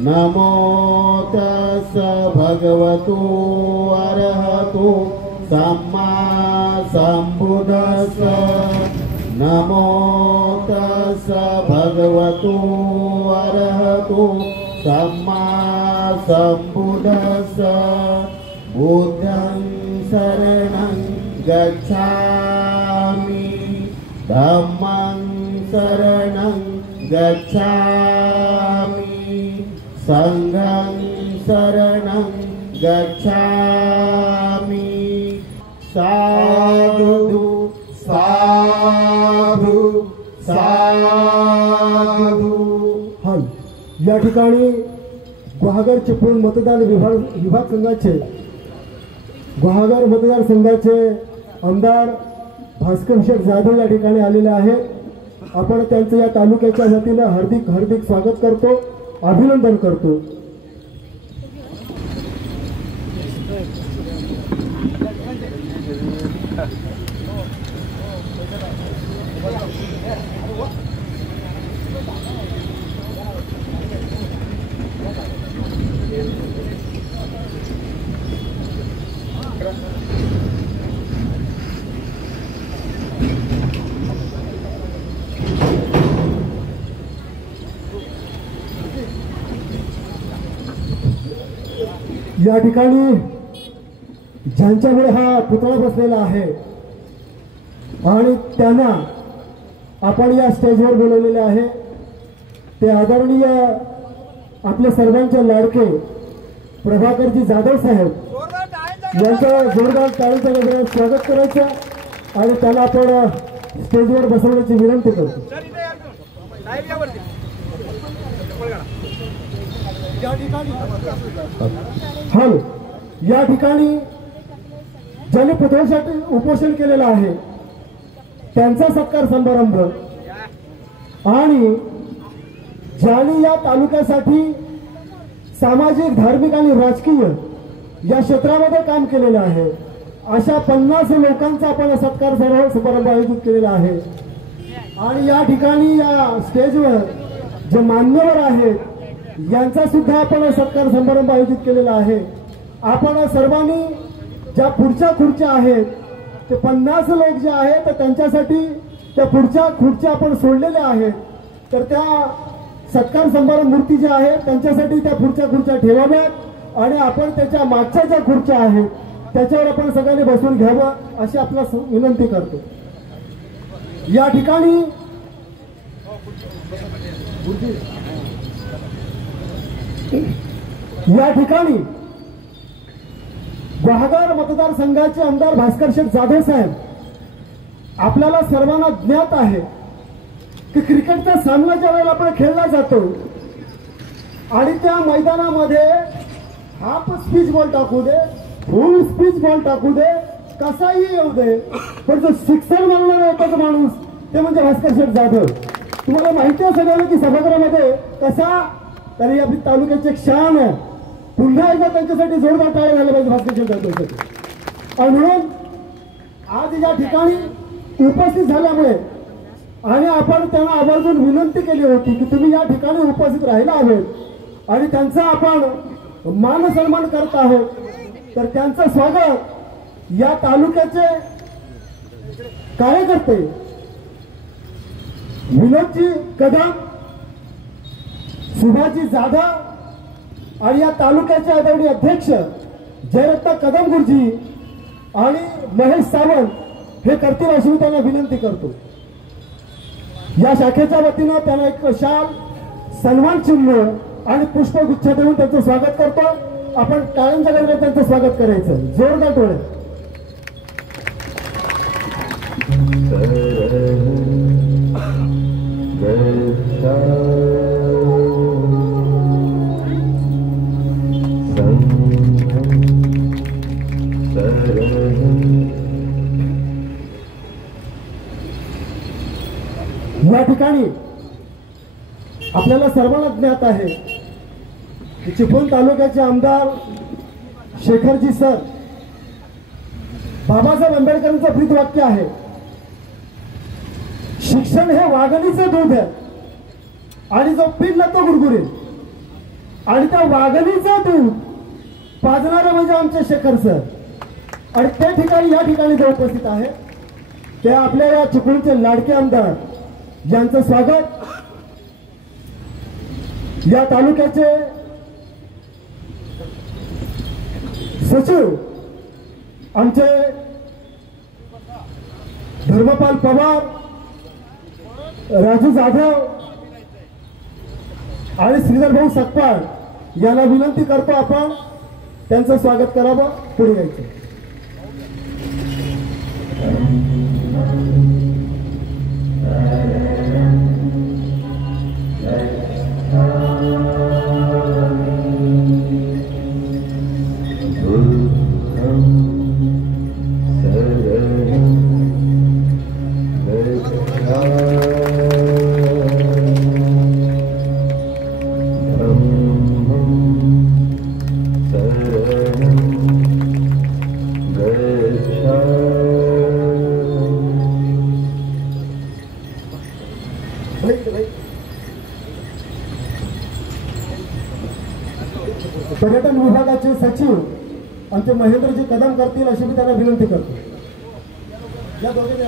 नमो तस् भगवतो अरहतो सम्मा सम्बुद्धस्स नमो तस् भगवतो अरहतो सम्मा सम्बुद्धस्स बुद्धं शरणं गच्छामि धम्मं शरणं गच्छामि संघं शरणं गच्छामि साधु साधु साधु। या ठिकाणी गुहागर चिपळूण मतदार विभाग संघाचे गुहागर मतदारसंघाचे आमदार भास्कर शेठ जाधव या ठिकाणी आलेले आहेत। आपण त्यांचं या तालुक्याच्या वतीने हार्दिक हार्दिक स्वागत करतो, अभिनंदन करतो। या ठिकाणी ज्यांच्यामुळे हा पुतळा बसलेला आहे आणि त्यांना आपण या स्टेजवर बोलवलेले आहे ते आदरणीय आपले सर्वांचे लाडके प्रभाकरजी जाधव साहेब यांचं जोरदार टाळीच्या गजरात स्वागत करायचं आणि त्यांना आपण स्टेजवर बसवण्याची विनंती करतो। या ठिकाणी ज्यांनी पुतळ्यासाठी उपोषण केलेलं आहे त्यांचा सत्कार समारंभ आणि ज्यांनी या तालुक्यासाठी सामाजिक धार्मिक आणि राजकीय या क्षेत्रामध्ये काम केलेलं आहे अशा 50 लोकांचा आपण सत्कार समारंभ आयोजित केलेला आहे। आणि या ठिकाणी या स्टेजवर जे मान्यवर आहेत यांचा सुद्धा आपण सत्कार समारंभ आयोजित केलेला आहे। आपण सर्वांनी ज्या पुढच्या खुर्च्या आहेत ते 50 लोक जे आहेत तर त्यांच्यासाठी त्या पुढच्या खुर्च्या आपण सोडलेल्या आहेत तर त्या सत्कार समारंभ मूर्ती ज्या आहेत त्यांच्यासाठी त्या पुढच्या खुर्च्या ठेवाव्यात आणि आपण त्याच्या मागच्या ज्या खुर्च्या आहेत त्याच्यावर आपण सगळ्यांनी बसून घ्यावं अशी आपला विनंती करतो। या ठिकाणी गुहागर मतदारसंघाचे आमदार भास्कर शेठ जाधव साहेब आपल्याला सर्वांना ज्ञात आहे की क्रिकेटचा सामना ज्या वेळेला आपण खेळला जातो आणि त्या मैदानामध्ये हाफ स्पीच बॉल टाकू दे फुल स्पीच बॉल टाकू दे कसाही येऊ दे पण जो सिक्सर मारणारा एकच माणूस ते म्हणजे भास्कर शेठ जाधव। तुम्हाला माहिती आहे सगळ्यांना की सभागृहामध्ये कसा तरी आपली तालुक्याची एक शान आहे पुन्हा एकदा त्यांच्यासाठी जोरदार टाळ्या झाल्या पाहिजे भास्कर शेठ जाधवसाठी। आणि म्हणून आज या ठिकाणी उपस्थित झाल्यामुळे आणि आपण त्यांना आवर्जून विनंती केली होती की तुम्ही या ठिकाणी उपस्थित राहायला हवेत आणि त्यांचा आपण मान सन्मान करत आहोत तर त्यांचं स्वागत या तालुक्याचे कार्यकर्ते विनोदजी कदम सुभाषजी जाधव आणि या तालुक्याचे आदरणीय अध्यक्ष जयरत्न कदम गुरुजी आणि महेश सावंत हे करतील अशी मी त्यांना विनंती करतो। या शाखेच्या वतीनं त्यांना एक शाल सन्मान चिन्ह आणि पुष्पगुच्छ देऊन त्यांचं स्वागत करतो। आपण टाळ्यांच्या गजरात त्यांचं स्वागत करायचं जोरदार टोळे। या ठिकाणी आपल्याला सर्वांना ज्ञात आहे की चिपळूण तालुक्याचे आमदार शेखरजी सर बाबासाहेब आंबेडकरांचं ब्रीद वाक्य आहे शिक्षण हे वाघणीचं दूध आहे आणि जो पिल तो गुरगुरीत। आणि त्या वाघणीचं दूध पाजणारं म्हणजे आमचे शेखर सर. आणि त्या ठिकाणी या ठिकाणी जे उपस्थित आहे ते आपल्या या चिपळूणचे लाडके आमदार यांचं स्वागत या तालुक्याचे सचिव आमचे धर्मपाल पवार, राजू जाधव आणि श्रीधर भाऊ सकपाळ यांना विनंती करतो आपण त्यांचं स्वागत करावं. पुढे यायचं. पर्यटन विभागाचे सचिव आमचे महेंद्रजी कदम करतील अशी मी त्यांना विनंती करतो. या दोघांनी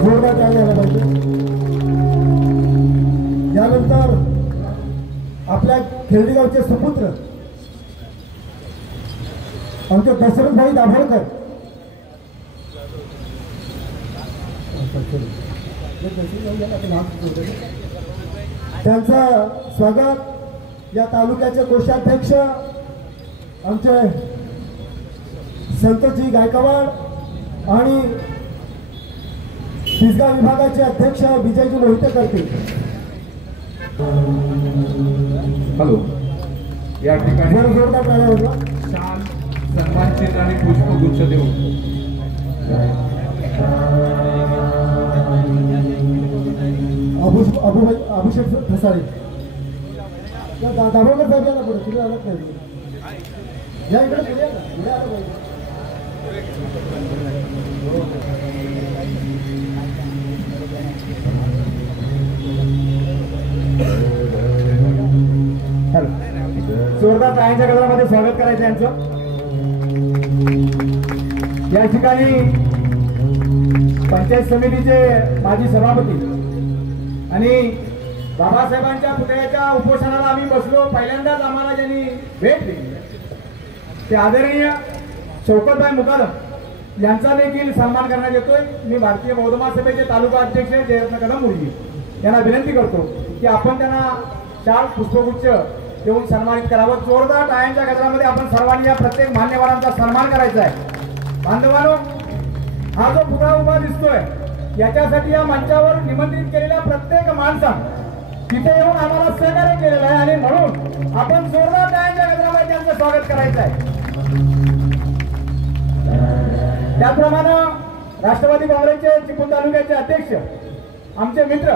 जोरदार चालण्याला पाहिजे. यानंतर आपल्या खेर्डीगावचे सुपुत्र आमचे दशरथभाई दाभोळकर त्यांचं स्वागत या तालुक्याचे कोषाध्यक्ष आमचे संतजी गायकवाड आणि तिसगाव विभागाचे अध्यक्ष विजयजी मोहिते करतील. हॅलो. या ठिकाणी जोरदार टाळ्या वाजवा. शाल, सन्मान चिन्ह आणि पुष्पगुच्छ देऊन अभिषेक ठसाळे दाभोळकर साहेब यांना पुढे पुढे आलं नाही. या इकडे पुढे पुढे आलं पाहिजे. जोरदार टाळ्यांच्या गजरामध्ये स्वागत करायचं यांचं. या ठिकाणी पंचायत समितीचे माजी सभापती आणि बाबासाहेबांच्या पुतळ्याच्या उपोषणाला आम्ही बसलो. पहिल्यांदाच आम्हाला ज्यांनी भेट दिली ते आदरणीय शौकतभाई मुकादम यांचा देखील सन्मान करण्यात येतोय. मी भारतीय बौद्ध महासभेचे तालुका अध्यक्ष जयरत्न कदम मुलगी यांना विनंती करतो की आपण त्यांना शाल पुष्पगुच्छ देऊन सन्मानित करावं. जोरदार टाळ्यांच्या गजरामध्ये आपण सर्वांनी या प्रत्येक मान्यवरांचा सन्मान करायचा आहे. बांधवांनो, हा जो पुतळा उभा दिसतोय याच्यासाठी या मंचावर निमंत्रित केलेल्या प्रत्येक माणसानं तिथे येऊन आम्हाला सहकार्य केलेलं आहे आणि म्हणून आपण जोरदार टाळ्यांच्या गजरामध्ये त्यांचं स्वागत करायचं आहे. त्याप्रमाणे राष्ट्रवादी काँग्रेसचे चिपळूण तालुक्याचे अध्यक्ष आमचे मित्र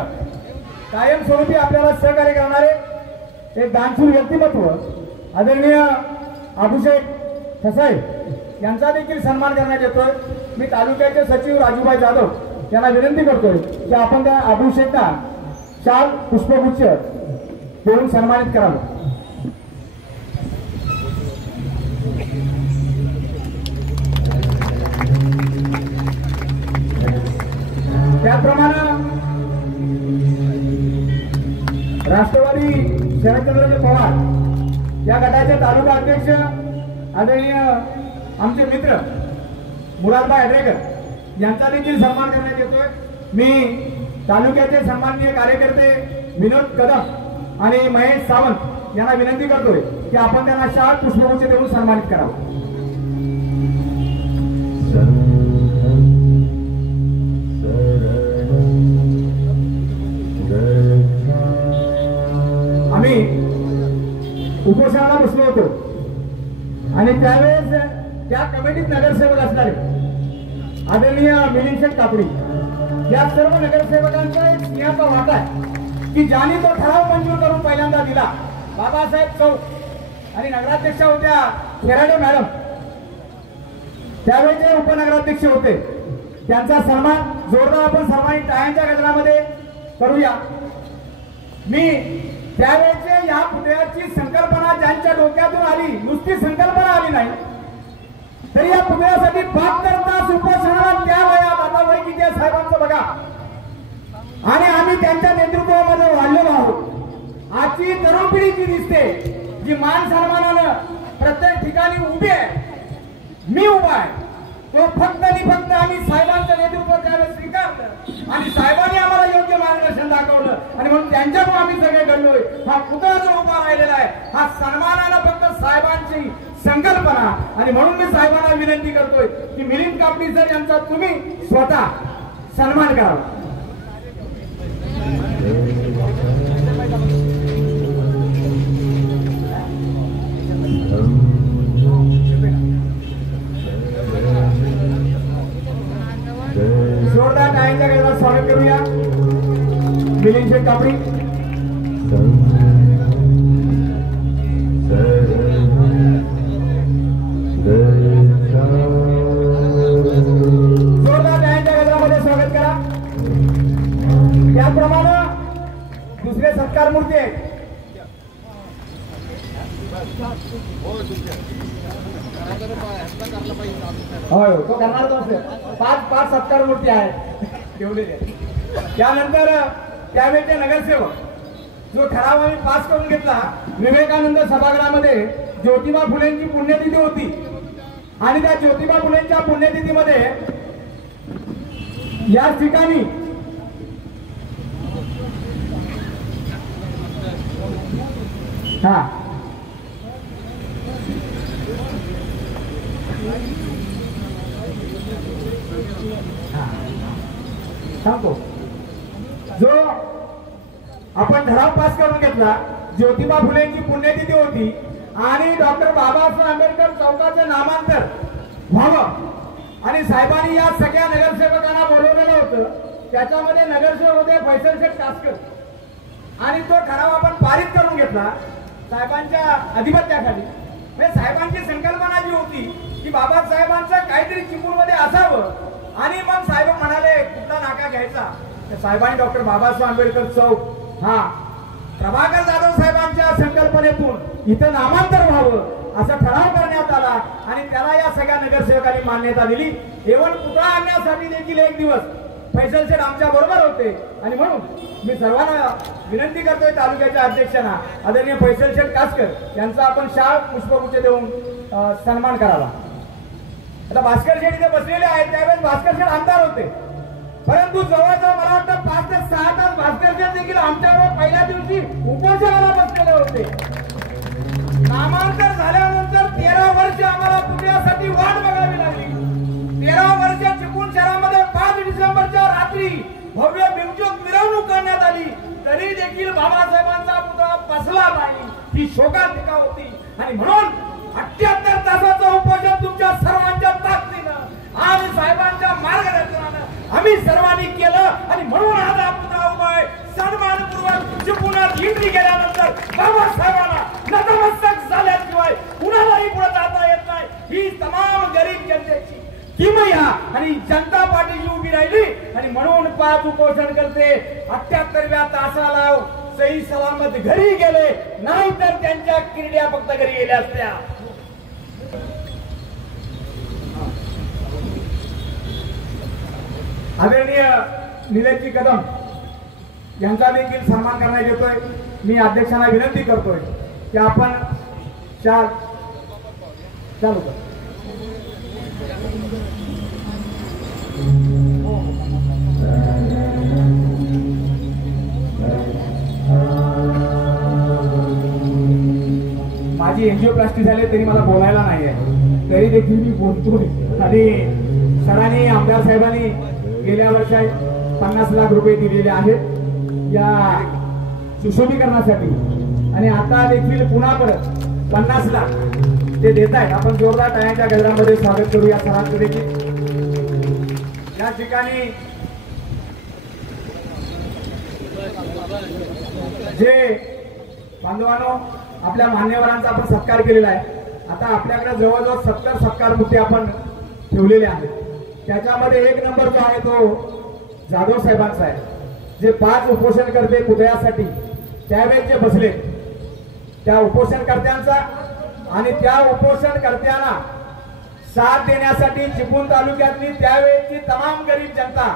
कायमस्वरूपी आपल्याला सहकार्य करणारे एक दानशूर व्यक्तिमत्व आदरणीय अभिषेक ठसाळे यांचा देखील सन्मान करण्यात येतोय. मी तालुक्याचे सचिव राजूभाई जाधव यांना विनंती करतोय की आपण त्या अभिषेकना शाल पुष्पगुच्छ देऊन सन्मानित करावं. त्याप्रमाणे राष्ट्रवादी शरदचंद्र पवार या गटाचे तालुका अध्यक्ष आदरणीय आमचे मित्र मुरादभाई आडरेकर यांचा देखील सन्मान करण्यात येतोय. मी तालुक्याचे सन्माननीय कार्यकर्ते विनोद कदम आणि महेश सावंत यांना विनंती करतोय की आपण त्यांना शाल पुष्पगुच्छ देऊन सन्मानित करावं. आम्ही उपोषणाला बसलो होतो आणि त्यावेळेस त्या कमिटीत नगरसेवक असणारे आदरणीय मिलिंद शेठ कापडी या सर्व नगरसेवकांचा एक सिंहाचा वाटा आहे की ज्यांनी तो ठराव मंजूर करून पहिल्यांदा दिला. बाबासाहेब चौक आणि नगराध्यक्ष होत्या खेराडे मॅडम, त्यावेळेचे उपनगराध्यक्ष होते त्यांचा सन्मान जोरदार आपण सर्वांनी टाळ्यांच्या गजरामध्ये करूया. मी त्यावेळेचे या पुतळ्याची संकल्पना ज्यांच्या डोक्यातून आली, नुसती संकल्पना आली नाही तरी या पुतळ्यासाठी 72 तास उपोषणाला त्या वयात, आता वय किती आहे साहेबांचं बघा, आणि आम्ही त्यांच्या नेतृत्वामध्ये वाढलेलो आहोत. आजची तरुण पिढी जी दिसते, जी मान सन्मानानं प्रत्येक ठिकाणी उभी आहे, मी उभा आहे, तो फक्त आणि फक्त आम्ही साहेबांचं नेतृत्व त्यावेळेस स्वीकारलं आणि साहेबांनी आम्हाला योग्य मार्गदर्शन दाखवलं आणि म्हणून त्यांच्यामुळे आम्ही सगळे घडलोय. हा पुतळा जो उभा राहिलेला आहे हा सन्मानानं फक्त साहेबांची संकल्पना, आणि म्हणून मी साहेबांना विनंती करतोय की मिलिंद कापडी सर यांचा तुम्ही स्वतः सन्मान करावा. जोरदार टाळ्यांच्या गजरात स्वागत करूया मिलिंद शेठ कापडी. जोरदार टाळ्यांच्या गजरामध्ये स्वागत करा. त्याप्रमाणे दुसरे सत्कार मूर्ती आहेत. होय, तो करणार तो असेल. 5 सत्कार मूर्ती आहेत ठेवलेल्या. त्यानंतर त्यावेळेचे नगरसेवक जो ठराव आम्ही पास करून घेतला, विवेकानंद सभागृहामध्ये ज्योतिबा फुलेंची पुण्यतिथी होती आणि त्या ज्योतिबा फुलेंच्या पुण्यतिथीमध्ये या ठिकाणी सांगतो, जो आपण ठराव पास करून घेतला, ज्योतिबा फुलेंची पुण्यतिथी होती आणि डॉक्टर बाबासाहेब आंबेडकर चौकाचं नामांतर व्हावं आणि साहेबांनी या सगळ्या नगरसेवकांना बोलवलेलं होतं. त्याच्यामध्ये नगरसेवक होते फैसल शेठ कासकर आणि तो ठराव आपण पारित करून घेतला साहेबांच्या अधिपत्याखाली. म्हणजे साहेबांची संकल्पना जी होती की बाबासाहेबांचं काहीतरी चिमूरमध्ये असावं आणि मग साहेब म्हणाले कुठला नाका घ्यायचा. साहेबांनी डॉक्टर बाबासाहेब आंबेडकर चौक हा प्रभाकर जाधव साहेबांच्या संकल्पनेतून इथं नामांतर व्हावं असा ठराव करण्यात आला आणि त्याला या सगळ्या नगरसेवकांनी मान्यता दिली. एवढ पुतळा आणण्यासाठी देखील एक दिवस फैसल शेठ आमच्या बरोबर होते आणि म्हणून मी सर्वांना विनंती करतोय तालुक्याच्या अध्यक्षांना आदरणीय फैसल शेठ कासकर यांचा आपण शाल पुष्पगुच्छ देऊन सन्मान करावा. आता भास्कर शेठ इथे बसलेले आहेत, त्यावेळेस भास्कर शेठ आमदार होते, परंतु जवळजवळ मला वाटतं 5 ते 6 तास भास्कर शेठ देखील आमच्याबरोबर पहिल्या दिवशी उपोषणाला बसलेले होते. नामांतर झाल्यानंतर 13 वर्ष आम्हाला पुण्यासाठी वाट बघावी लागली. 13 वर्ष चिपळूण शहरामध्ये 5 डिसेंबरच्या रात्री भव्य बिंबज्योत मिरवणूक करण्यात आली, तरी देखील बाबासाहेबांचा पुतळा बसला नाही. ही शोकांतिका होती आणि म्हणून 78 तासाचं उपोषण तुमच्या सर्वांच्या ताकदीनं आणि साहेबांच्या मार्गदर्शनानं आम्ही सर्वांनी केलं आणि म्हणून आज हा पुतळा उभा आहे. सन्मानपूर्वक चिपळूणात एंट्री केल्यानंतर बाबासाहेबांना नतमस्तक झाल्याशिवाय कुणालाही पुढे जाता येत नाही. ही तमाम गरीब जनतेची किमया आणि जनता पार्टीची उभी राहिली आणि म्हणून 5 उपोषण करते. 78व्या तासाला सही सलामत घरी गेले, नाहीतर त्यांच्या किरड्या फक्त घरी गेल्या असत्या. आदरणीय निलेशजी कदम यांचा देखील सन्मान करण्यात येतोय. मी अध्यक्षांना विनंती करतोय की आपण चालू कर. माझी एंजिओप्लास्टी झाली तरी मला बोलायला नाहीये, तरी देखील मी बोलतोय. आणि सरांनी आमदार साहेबांनी गेल्या वर्षी 50 लाख रुपये दिलेले आहेत या सुशोभीकरणासाठी आणि आता देखील पुन्हा परत 50 लाख ते देत आहेत. आपण जोरदार टाळ्यांच्या गजरामध्ये स्वागत करू या सरांचं देखील. या ठिकाणी जे बांधवांनो आपल्या मान्यवरांचा आपण सत्कार केलेला आहे. आता आपल्याकडे जवळजवळ 70 सत्कार मूर्ती आपण ठेवलेल्या आहेत. त्याच्यामध्ये एक नंबर जो आहे तो जाधव साहेबांचा आहे. जे 5 उपोषणकर्ते पुतळ्यासाठी त्यावेळेस जे बसले त्या उपोषणकर्त्यांचा आणि त्या उपोषणकर्त्यांना साथ देण्यासाठी चिपळूण तालुक्यातली त्यावेळेची तमाम गरीब जनता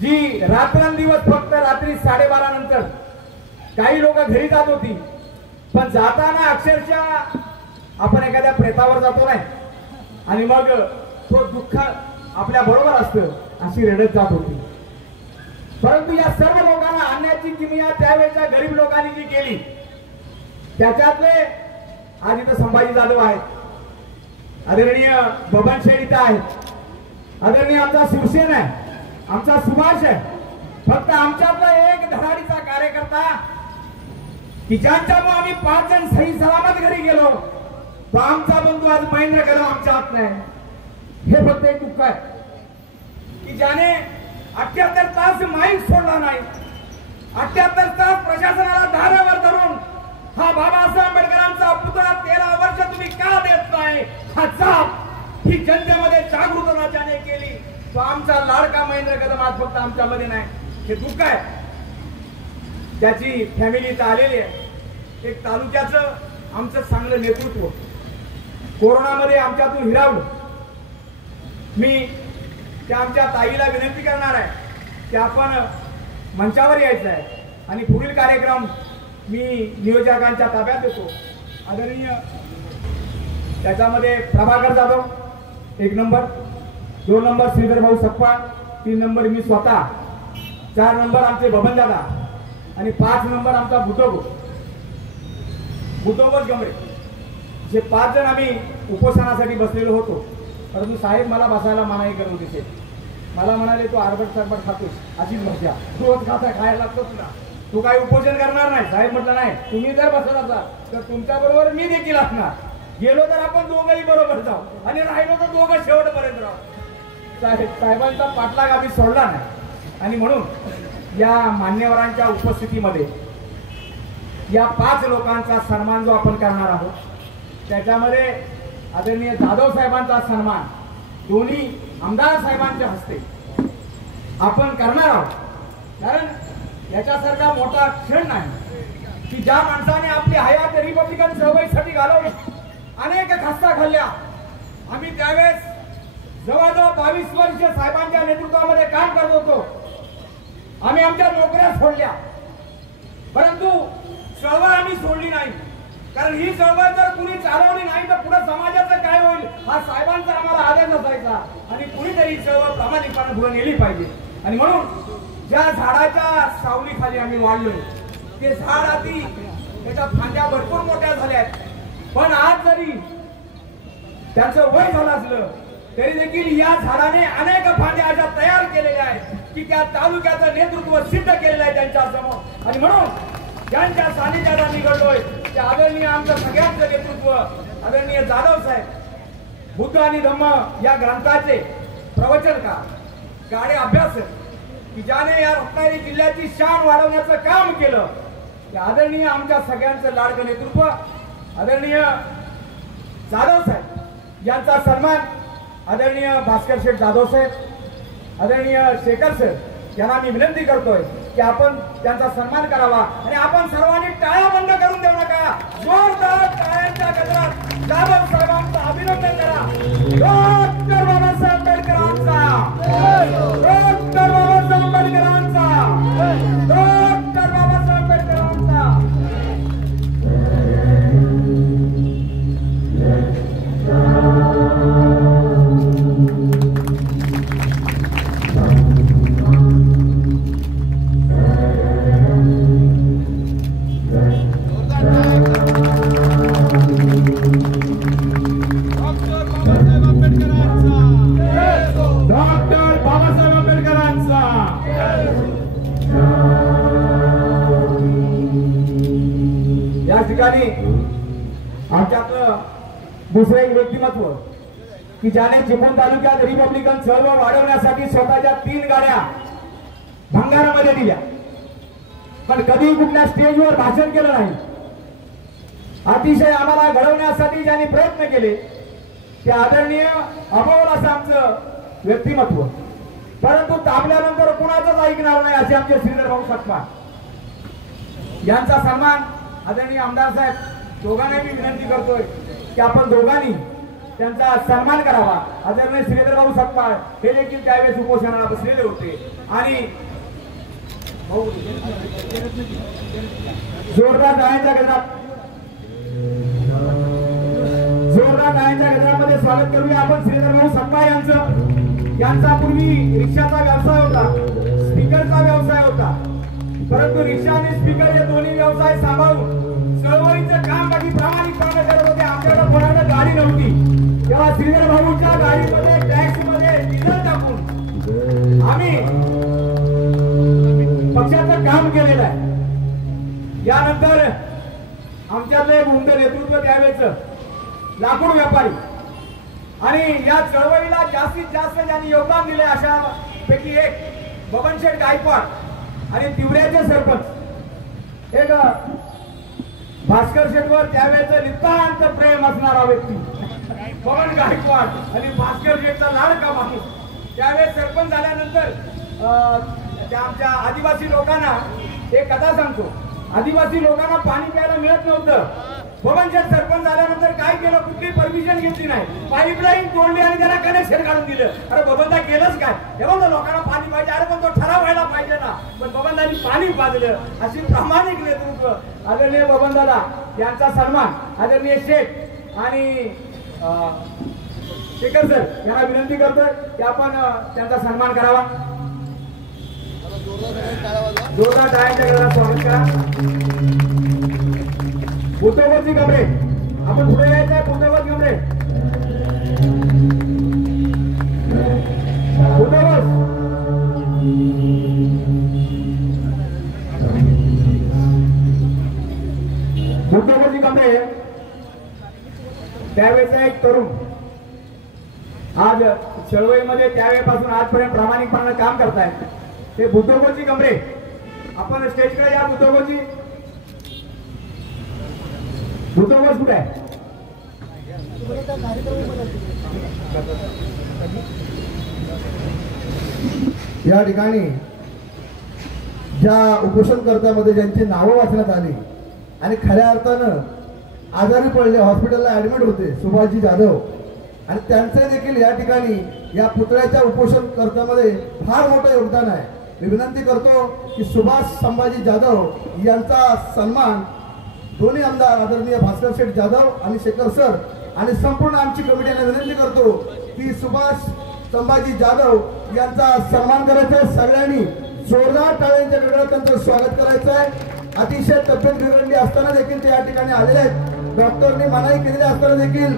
जी रात्रंदिवस फक्त रात्री 12:30 नंतर काही लोक घरी जात होती, पण जाताना अक्षरशः आपण एखाद्या प्रेतावर जातो नाही आणि मग तो दुःख आपल्या बरोबर असतं अशी रडत जात होती. परंतु या सर्व लोकांना आणण्याची किमया त्यावेळेच्या गरीब लोकांनी जी केली त्याच्यातले आज इथं संभाजी जाधव आहेत, आदरणीय बबन शेठ इथं आहेत, आदरणीय आमचा शिवसेना आहे, आमचा सुभाष आहे. फक्त आमच्यातला एक धडाडीचा कार्यकर्ता की ज्यांच्यामुळे आम्ही 5 जण सही सलामत घरी गेलो तो आमचा बंधू आज महेंद्र कदम आमच्या हात नाही. हे फक्त एक दुःख आहे की ज्याने 78 तास माईक सोडला नाही, 78 तास प्रशासनाला धारावर धरून हा बाबासाहेब आंबेडकरांचा पुतळा 13 वर्ष तुम्ही का देत नाही हा चाप ही जनतेमध्ये जागृतता ज्याने केली तो आमचा लाडका महेंद्र कदम आज फक्त आमच्यामध्ये नाही. हे दुःख आहे. त्याची फॅमिली इथं आलेली आहे. एक तालुक्याचं आमचं चांगलं नेतृत्व कोरोनामध्ये आमच्यातून हिरावलं. मी त्या आमच्या ताईला विनंती करणार आहे की आपण मंचावर यायचं आहे आणि पुढील कार्यक्रम मी नियोजकांच्या ताब्यात देतो. आदरणीय त्याच्यामध्ये प्रभाकर जाधव 1 नंबर, 2 नंबर श्रीधर भाऊ सप्पा, 3 नंबर मी स्वतः, 4 नंबर आमचे बबन दादा आणि 5 नंबर आमचा बुटोगोज गमरे. जे 5 जण आम्ही उपोषणासाठी बसलेलो होतो. परंतु साहेब मला बसायला मनाई करत होते. मला म्हणाले तू आरबट सरबट खातोस अशीच मजा रोज खाता खायला लागतोच ना, तू काही उपोषण करणार नाही. साहेब म्हटलं नाही, तुम्ही जर बसत असाल तर तुमच्या बरोबर मी देखील असणार. गेलो तर आपण दोघंही बरोबर जाऊ आणि राहिलो तर दोघं शेवटपर्यंत राहू. साहेबांचा पाठलाग आम्ही सोडला नाही आणि म्हणून या मान्यवरांच्या उपस्थितीमध्ये या 5 लोकांचा सन्मान जो आपण करणार आहोत त्याच्यामध्ये आदरणीय जाधव साहेबांचा सन्मान दोन्ही आमदार साहेबांच्या हस्ते आपण करणार आहोत. कारण याच्यासारखा मोठा क्षण नाही की ज्या माणसाने आपली हयात रिपब्लिकन चळवळीसाठी घालवली, अनेक खस्ता खाल्ल्या. आम्ही त्यावेळेस जवळजवळ 22 वर्ष साहेबांच्या नेतृत्वामध्ये काम करत होतो. आम्ही आमच्या नोकऱ्या सोडल्या, परंतु चळवळ आम्ही सोडली नाही. कारण ही चळवळ जर कुणी चालवली नाही तर पुढे समाजाचं काय होईल हा साहेबांचा आम्हाला आदेश असायचा आणि कुणीतरी चळवळ प्रामाणिकपणे पुढे नेली पाहिजे. आणि म्हणून ज्या झाडाच्या सावलीखाली आम्ही वाढलोय ते झाड आधी त्याच्या फांद्या भरपूर मोठ्या झाल्या आहेत, पण आज जरी त्याचं वय झालं असलं तरी देखील या झाडाने अनेक फांद्या अशा तयार केलेल्या आहेत की त्या तालुक्याचं नेतृत्व सिद्ध केलेलं आहे त्यांच्या समोर. आणि म्हणून ज्यांच्या सानिध्यात आम्ही घडलोय ते आदरणीय आमचं सगळ्यांचं नेतृत्व आदरणीय जाधव साहेब, बुद्ध आणि धम्म या ग्रंथाचे प्रवचनकार, गाडे अभ्यासक की ज्याने या रत्नागिरी जिल्ह्याची शान वाढवण्याचं काम केलं ते आदरणीय आमच्या सगळ्यांचं लाडकं नेतृत्व आदरणीय जाधव साहेब यांचा सन्मान आदरणीय भास्कर शेठ जाधव साहेब, आदरणीय शेखर सर यांना मी विनंती करतोय की आपण त्यांचा सन्मान करावा आणि आपण सर्वांनी टाळ्या बंद करून देऊ नका. जोरदार टाळ्यांच्या गजरात जाधव साहेबांचं अभिनंदन करा. डॉक्टर बाबासाहेब आंबेडकरांचा, डॉक्टर बाबासाहेब आंबेडकरांचा, डॉक्टर बाबासाहेब आंबेडकरांचा. आमच्यातलं दुसरे एक व्यक्तिमत्व की ज्याने चिपळूण तालुक्यात रिपब्लिकन चळवळ वाढवण्यासाठी स्वतःच्या 3 गाड्या भंगारामध्ये दिल्या, पण कधी कुठल्या स्टेजवर भाषण केलं नाही. अतिशय आम्हाला घडवण्यासाठी ज्यांनी प्रयत्न केले ते आदरणीय अमोल असं आमचं व्यक्तिमत्व, परंतु तापल्यानंतर कुणाचंच ऐकणार नाही असे आमचे श्रीधर भाऊ सकपाळ यांचा सन्मान आदरणीय आमदार साहेब दोघांनाही मी विनंती करतोय की आपण दोघांनी त्यांचा सन्मान करावा. आदरणीय श्रीधर भाऊ सकपाळ हे देखील त्यावेळेस उपोषणाला बसलेले होते आणि जोरदार टाळ्यांच्या गजरामध्ये स्वागत करूया आपण श्रीधर भाऊ सकपाळ यांचा पूर्वी रिक्षाचा व्यवसाय होता, स्पीकरचा व्यवसाय होता, परंतु रिक्षा आणि स्पीकर हे दोन्ही व्यवसाय सांभाळून चळवळीचं काम बाकी प्रामाणिकपणे करत होते. आमच्याकडे कोणाकडे गाडी नव्हती तेव्हा श्रीधर भाऊच्या गाडीमध्ये टॅक्स मध्ये डिझेल टाकून आम्ही पक्षाचं काम केलेलं आहे. यानंतर आमच्यातले उमदे नेतृत्व त्यावेळेच लाकूड व्यापारी आणि या चळवळीला जास्तीत जास्त ज्यांनी योगदान दिले अशा पैकी एक बबनशेठ गायकवाड आणि तिवऱ्याचे सरपंच एक भास्कर शेठवर त्यावेळेस नितांत प्रेम असणारा व्यक्ती बबन गायकवाड आणि भास्कर शेठचा लाडका माणूस. त्यावेळेस सरपंच झाल्यानंतर त्या आमच्या आदिवासी लोकांना एक कथा सांगतो. आदिवासी लोकांना पाणी प्यायला मिळत नव्हतं. बबनशेठ सरपंच झाल्यानंतर काय केलं, कुठली परमिशन घेतली नाही, पाईपलाईन तोडली आणि त्याला कनेक्शन काढून दिलं. अरे बबनदा केलंच काय, तेव्हा लोकांना पाणी पाहिजे, अरे पण तो ठराव व्हायला पाहिजे ना, पण बबनदानी पाणी पाजलं. अशी प्रामाणिक नेतृत्व आदरणीय बबनदादा यांचा सन्मान आदरणीय शेठ आणि शेखर सर यांना विनंती करतोय की आपण त्यांचा सन्मान करावा. जोरदार टाळ्यांच्या गजरात स्वागत करा. बुद्धवजी गमरे आपण पुढे यायचं आहे. बुद्धवज गमरे बुद्धवजी गमरे त्यावेळेचा एक तरुण आज चळवळीमध्ये त्यावेळेपासून आजपर्यंत प्रामाणिकपणाने काम करतायत ते बुद्धवजी गमरे. आपण स्टेजकडे या. बुद्धवजी बुद्धवज कुठे आहे? या ठिकाणी ज्या उपोषणकर्त्यामध्ये ज्यांची नावं वाचण्यात आली आणि खऱ्या अर्थानं आजारी पडले, हॉस्पिटलला ऍडमिट होते, सुभाषजी जाधव, आणि त्यांचे देखील या ठिकाणी या पुतळ्याच्या उपोषणकर्त्यामध्ये फार मोठं योगदान आहे. मी विनंती करतो की सुभाष संभाजी जाधव यांचा सन्मान दोन्ही आमदार आदरणीय भास्कर शेठ जाधव आणि शेखर सर आणि संपूर्ण आमची कमिटी यांना विनंती करतो की सुभाष संभाजी जाधव यांचा सन्मान करायचा आहे. सगळ्यांनी जोरदार टाळ्यांच्या गजरात त्यांचं स्वागत करायचं आहे. अतिशय तब्येत बिघडली असताना देखील ते या ठिकाणी आलेले आहेत. डॉक्टरने मनाई केलेली असताना देखील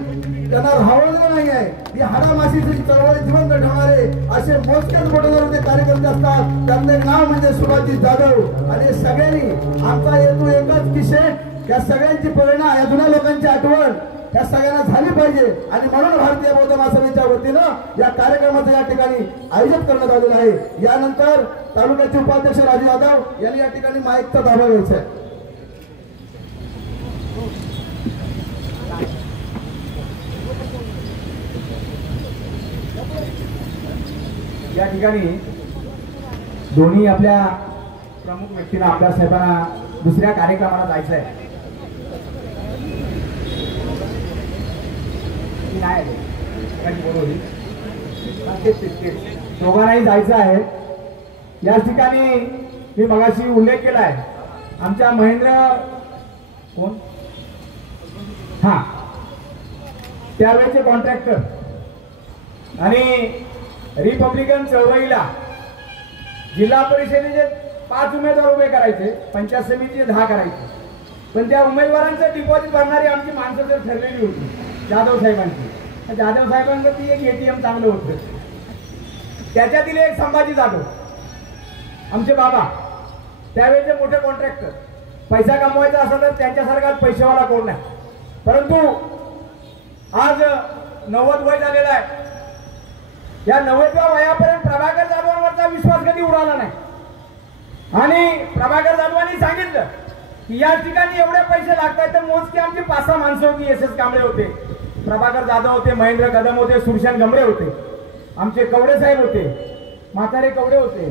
त्यांना राहवलेलं नाही आहे. ही हाडामाशीची चळवळी जिवंत ठेवणारे असे मोजकेच मोठे ते कार्यकर्ते असतात. त्यांचे नाव म्हणजे सुभाषजी जाधव. आणि सगळ्यांनी आमचा हेतू एकच की शेठ या सगळ्यांची प्रेरणा, या जुन्या लोकांची आठवण या सगळ्यांना झाली पाहिजे आणि म्हणून भारतीय बौद्ध महासभेच्या वतीनं या कार्यक्रमाचं या ठिकाणी आयोजित करण्यात आलेलं आहे. यानंतर तालुक्याचे उपाध्यक्ष राजू यादव यांनी या ठिकाणी माईकचा ताबा घ्यायचा आहे. या ठिकाणी दोन्ही आपल्या प्रमुख व्यक्तींना, आमदार साहेबांना दुसऱ्या कार्यक्रमाला जायचं आहे. दोघांनाही जायचं आहे. या ठिकाणी मी मगाशी उल्लेख केला आहे आमच्या महेंद्र कोण त्यावेळेचे कॉन्ट्रॅक्टर आणि रिपब्लिकन चळवळीला जिल्हा परिषदेचे 5 उमेदवार उभे करायचे, पंचायत समितीचे 10 करायचे, पण त्या उमेदवारांचं डिपॉझिट भरणारी आमची माणसं जर ठरलेली होती जाधव साहेबांची. जाधव साहेबांचं ती एक एटीएम चांगलं होतं. त्याच्यातील एक संभाजी जाधव आमचे बाबा त्यावेळेचे मोठे कॉन्ट्रॅक्टर. पैसा कमवायचा असेल तर त्यांच्यासारखा पैसेवाला कोण नाही. परंतु आज 90 वय झालेलं आहे. या 90व्या वयापर्यंत प्रभाकर जाधवांवरचा विश्वास कधी उडाला नाही. आणि प्रभाकर जाधवांनी सांगितलं की या ठिकाणी एवढे पैसे लागतात तर मोजकी आमची 5-6 माणसं होती. एस एस कांबळे होते, प्रभाकर जाधव होते, महेंद्र कदम होते, सुरशान गमरे होते. आमचे कवडे साहेब होते, म्हातारे कवडे होते,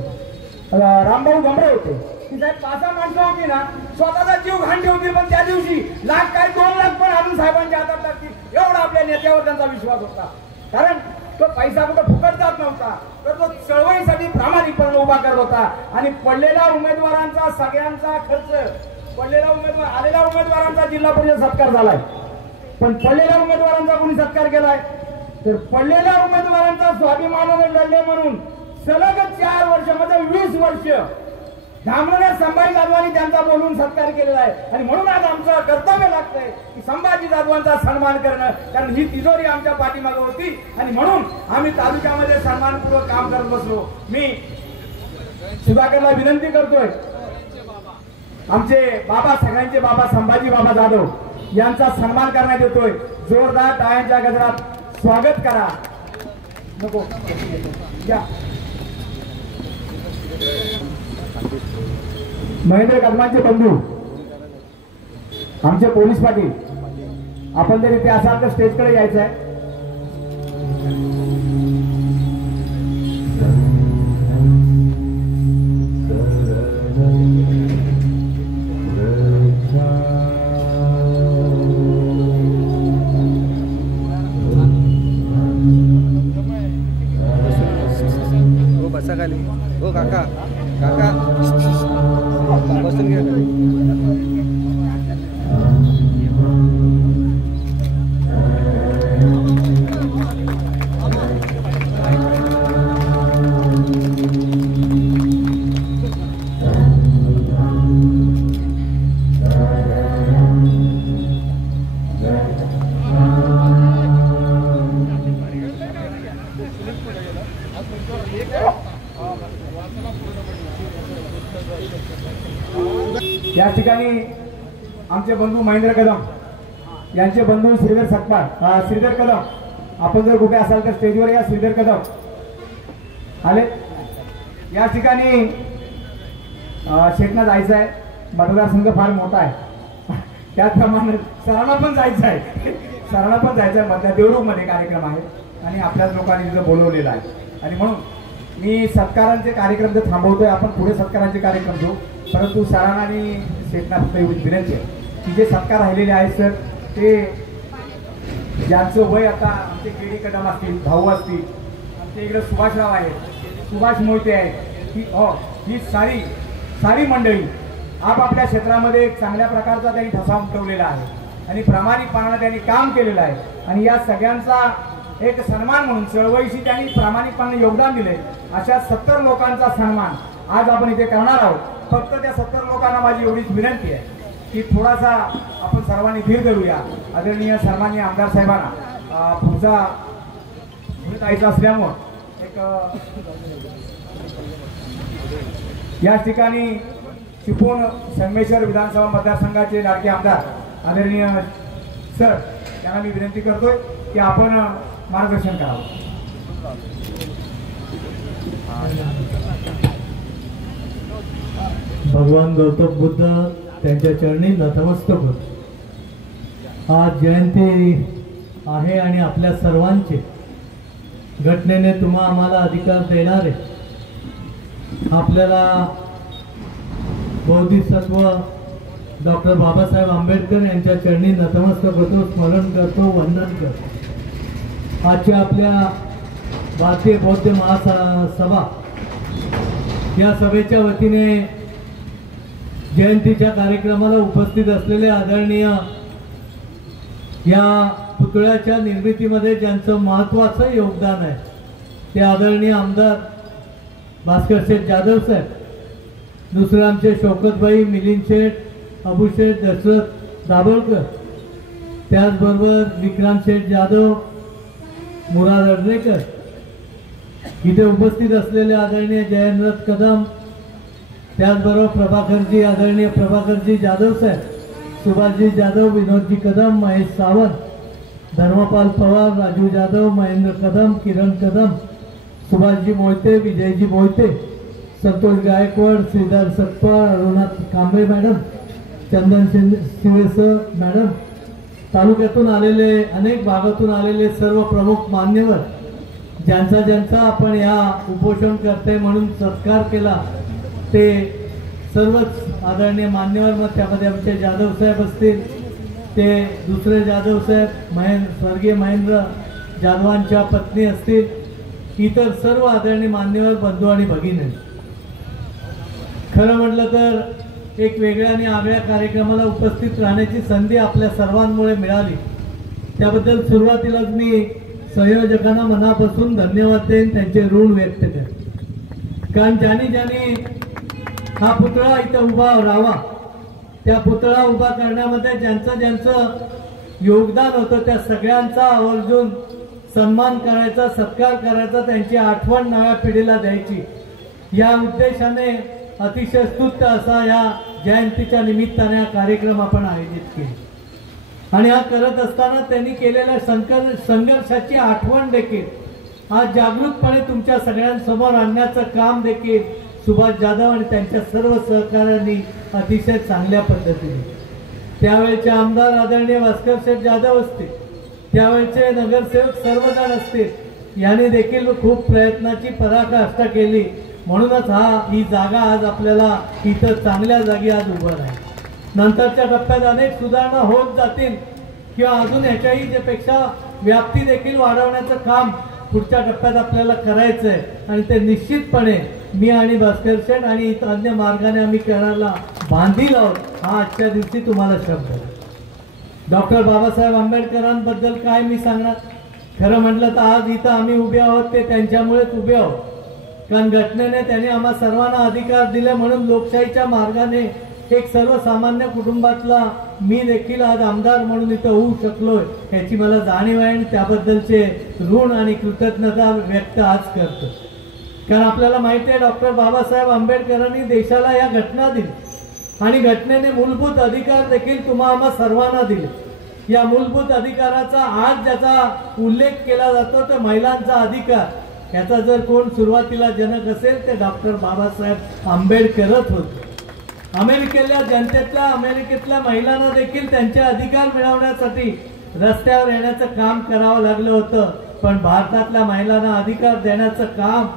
रामभाऊ गमरे होते. ती साहेब 5-6 माणसं होती ना, स्वतःचा जीव घाण ठेवतील, पण त्या दिवशी लाख काय 2 लाख पण आणून साहेबांच्या हातात टाकतील एवढा आपल्या नेत्यावर त्यांचा विश्वास होता. कारण तो पैसा कुठं फुकट जात नव्हता, तर तो चळवळीसाठी प्रामाणिकपणे उभा करत होता. आणि पडलेल्या उमेदवारांचा सगळ्यांचा खर्च, आलेल्या उमेदवारांचा जिल्हा परिषद सत्कार झालाय, पण पडलेल्या उमेदवारांचा कोणी सत्कार केलाय? तर पडलेल्या उमेदवारांचा स्वाभिमानाने लढले म्हणून सलग 4 वर्ष म्हणजे 20 वर्ष धामणल्या संभाजी जाधवांनी त्यांचा बोलून सत्कार केलेला आहे. आणि म्हणून आज आमचं कर्तव्य लागतंय की संभाजी जाधवांचा सन्मान करणं, कारण ही तिजोरी आमच्या पाठीमागे होती आणि म्हणून आम्ही तालुक्यामध्ये सन्मानपूर्वक काम करत बसलो. मी सुधाकरला विनंती करतोय, आमचे बाबा, सगळ्यांचे बाबा संभाजी बाबा जाधव यांचा सन्मान करण्यात येतोय. जोरदार टाळ्यांच्या गजरात स्वागत करा. नको या महेंद्र कदमांचे बंधू, आमचे पोलीस पाटील, आपण जर इथे असाल तर स्टेजकडे यायचं आहे. हो काका, काका बसून घ्या. या ठिकाणी आमचे बंधू महेंद्र कदम यांचे बंधू श्रीधर सकपाळ, श्रीधर कदम, आपण जर कुठे असाल तर स्टेजवर या. श्रीधर कदम आले. या ठिकाणी शेतना जायचं आहे, मतदारसंघ फार मोठा आहे, त्याचप्रमाणे सरांना पण जायचं आहे, मधल्या देवरूखमध्ये कार्यक्रम आहे आणि आपल्याच लोकांनी तिथं बोलवलेला आहे. आणि म्हणून मी सत्कारांचे कार्यक्रम तर थांबवतोय, आपण पुढे सत्कारांचे कार्यक्रम घेऊ. परंतु सरांना आणि शेतना फक्त एवढी विनंती आहे की जे सत्कार राहिलेले आहेत सर, ते ज्यांचं वय आता आमचे केडी कदम असतील, भाऊ असतील, आमच्या इकडे सुभाषराव आहेत, सुभाष मोहिते आहेत, ही सारी मंडळी आपापल्या क्षेत्रामध्ये एक चांगल्या प्रकारचा त्यांनी ठसा उमटवलेला आहे आणि प्रामाणिकपणाने त्यांनी काम केलेलं आहे. आणि या सगळ्यांचा एक सन्मान म्हणून चळवळीशी त्यांनी प्रामाणिकपणे योगदान दिले. अशा 70 लोकांचा सन्मान आज आपण इथे करणार आहोत. फक्त त्या 70 लोकांना माझी एवढीच विनंती आहे की थोडासा आपण सर्वांनी धीर धरूया. आदरणीय सन्माननीय आमदार साहेबांना पुढे जायचं असल्यामुळं या ठिकाणी चिपळूण संगमेश्वर विधानसभा मतदारसंघाचे लाडके आमदार आदरणीय सर यांना मी विनंती करतोय की आपण मार्गदर्शन करावं. भगवान गौतम बुद्ध त्यांच्या चरणी नतमस्तक होतो. आज जयंती आहे आणि आपल्या सर्वांचे घटनेने तुम्हा आम्हाला अधिकार देणारे आपल्याला बोधिसत्व डॉक्टर बाबासाहेब आंबेडकर यांच्या चरणी नतमस्तक होतो, स्मरण करतो, वंदन करतो. आजच्या आपल्या भारतीय बौद्ध महासभा या सभेच्या वतीने जयंतीच्या कार्यक्रमाला उपस्थित असलेले आदरणीय या पुतळ्याच्या निर्मितीमध्ये ज्यांचं महत्त्वाचं योगदान आहे ते आदरणीय आमदार भास्कर शेठ जाधव साहेब, दुसरे आमचे शौकतभाई, मिलिंद शेठ, अबुशेठ, दशरथ दाभोळकर, त्याचबरोबर विक्रांत शेठ जाधव, मुराद अडनेकर, इथे उपस्थित असलेले आदरणीय जयेंद्रनाथ कदम, त्याचबरोबर आदरणीय प्रभाकरजी जाधव साहेब, सुभाषजी जाधव, विनोदजी कदम, महेश सावंत, धर्मपाल पवार, राजू जाधव, महेंद्र कदम, किरण कदम, सुभाषजी मोहिते, विजयजी मोहिते, संतोष गायकवाड, श्रीधर सकपाळ, अरुणा कांबळे मॅडम, चंदन शिवेसर मॅडम, तालुक्यातून आलेले, अनेक भागातून आलेले सर्व प्रमुख मान्यवर, ज्यांचा ज्यांचा आपण या उपोषण करते म्हणून सत्कार केला ते सर्वच आदरणीय मान्यवर, मग त्यामध्ये आमचे जाधव साहेब असतील, ते दुसरे जाधव साहेब स्वर्गीय महेंद्र जाधवांच्या पत्नी असतील, इतर सर्व आदरणीय मान्यवर बंधू आणि भगिनी. खरं म्हटलं तर एक वेगळ्या आणि आगळ्या कार्यक्रमाला उपस्थित राहण्याची संधी आपल्या सर्वांमुळे मिळाली. त्याबद्दल सुरुवातीलाच मी संयोजकांना मनापासून धन्यवाद देईन, त्यांचे ऋण व्यक्त करेन. कारण ज्यांनी हा पुतळा इथं उभा राहावा, त्या पुतळा उभा करण्यामध्ये ज्यांचं योगदान होतं त्या सगळ्यांचा आवर्जून सन्मान करायचा, सत्कार करायचा, त्यांची आठवण नव्या पिढीला द्यायची या उद्देशाने अतिशय स्तुत्य असा या जयंतीच्या निमित्ताने हा कार्यक्रम आपण आयोजित केला. आणि हा करत असताना त्यांनी केलेल्या संघर्षाची आठवण देखील आज जागृतपणे तुमच्या सगळ्यांसमोर आणण्याचं काम देखील सुभाष जाधव आणि त्यांच्या सर्व सहकाऱ्यांनी अतिशय चांगल्या पद्धतीने, त्यावेळेचे आमदार आदरणीय भास्कर शेठ जाधव असतील, त्यावेळेचे नगरसेवक सर्वजण असतील, यांनी देखील खूप प्रयत्नाची पराकाष्ठा केली. म्हणूनच ही जागा आज आपल्याला इथं चांगल्या जागी आज उभं आहे. नंतरच्या टप्प्यात अनेक सुधारणा होत जातील किंवा अजून याच्याही पेक्षा व्याप्ती देखील वाढवण्याचं काम पुढच्या टप्प्यात आपल्याला करायचं आहे. आणि ते निश्चितपणे मी आणि भास्कर शेठ आणि अन्य मार्गाने आम्ही करायला बांधील आहोत, हा आजच्या दिवशी तुम्हाला शब्द आहे. डॉक्टर बाबासाहेब आंबेडकरांबद्दल काय मी सांगणार. खरं म्हटलं तर आज इथं आम्ही उभे आहोत ते त्यांच्यामुळेच उभे आहोत. कारण घटनेने त्यांनी आम्हा सर्वांना अधिकार दिले म्हणून लोकशाहीच्या मार्गाने एक सर्वसामान्य कुटुंबातला मी देखील आज आमदार म्हणून इथं होऊ शकलोय याची मला जाणीव आहे आणि त्याबद्दलचे ऋण आणि कृतज्ञता व्यक्त आज करतो. कारण आपल्याला माहिती आहे डॉक्टर बाबासाहेब आंबेडकरांनी देशाला या घटना दिली आणि घटनेने मूलभूत अधिकार देखील तुम्हा आम्हा सर्वांना दिले. या मूलभूत अधिकाराचा आज ज्याचा उल्लेख केला जातो ते महिलांचा अधिकार, याचा जर कोण सुरुवातीला जनक असेल ते डॉक्टर बाबासाहेब आंबेडकरच होते. अमेरिकेतल्या महिलांना देखील त्यांचे अधिकार मिळवण्यासाठी रस्त्यावर येण्याचं काम करावं लागलं होतं. पण भारतातल्या महिलांना अधिकार देण्याचं काम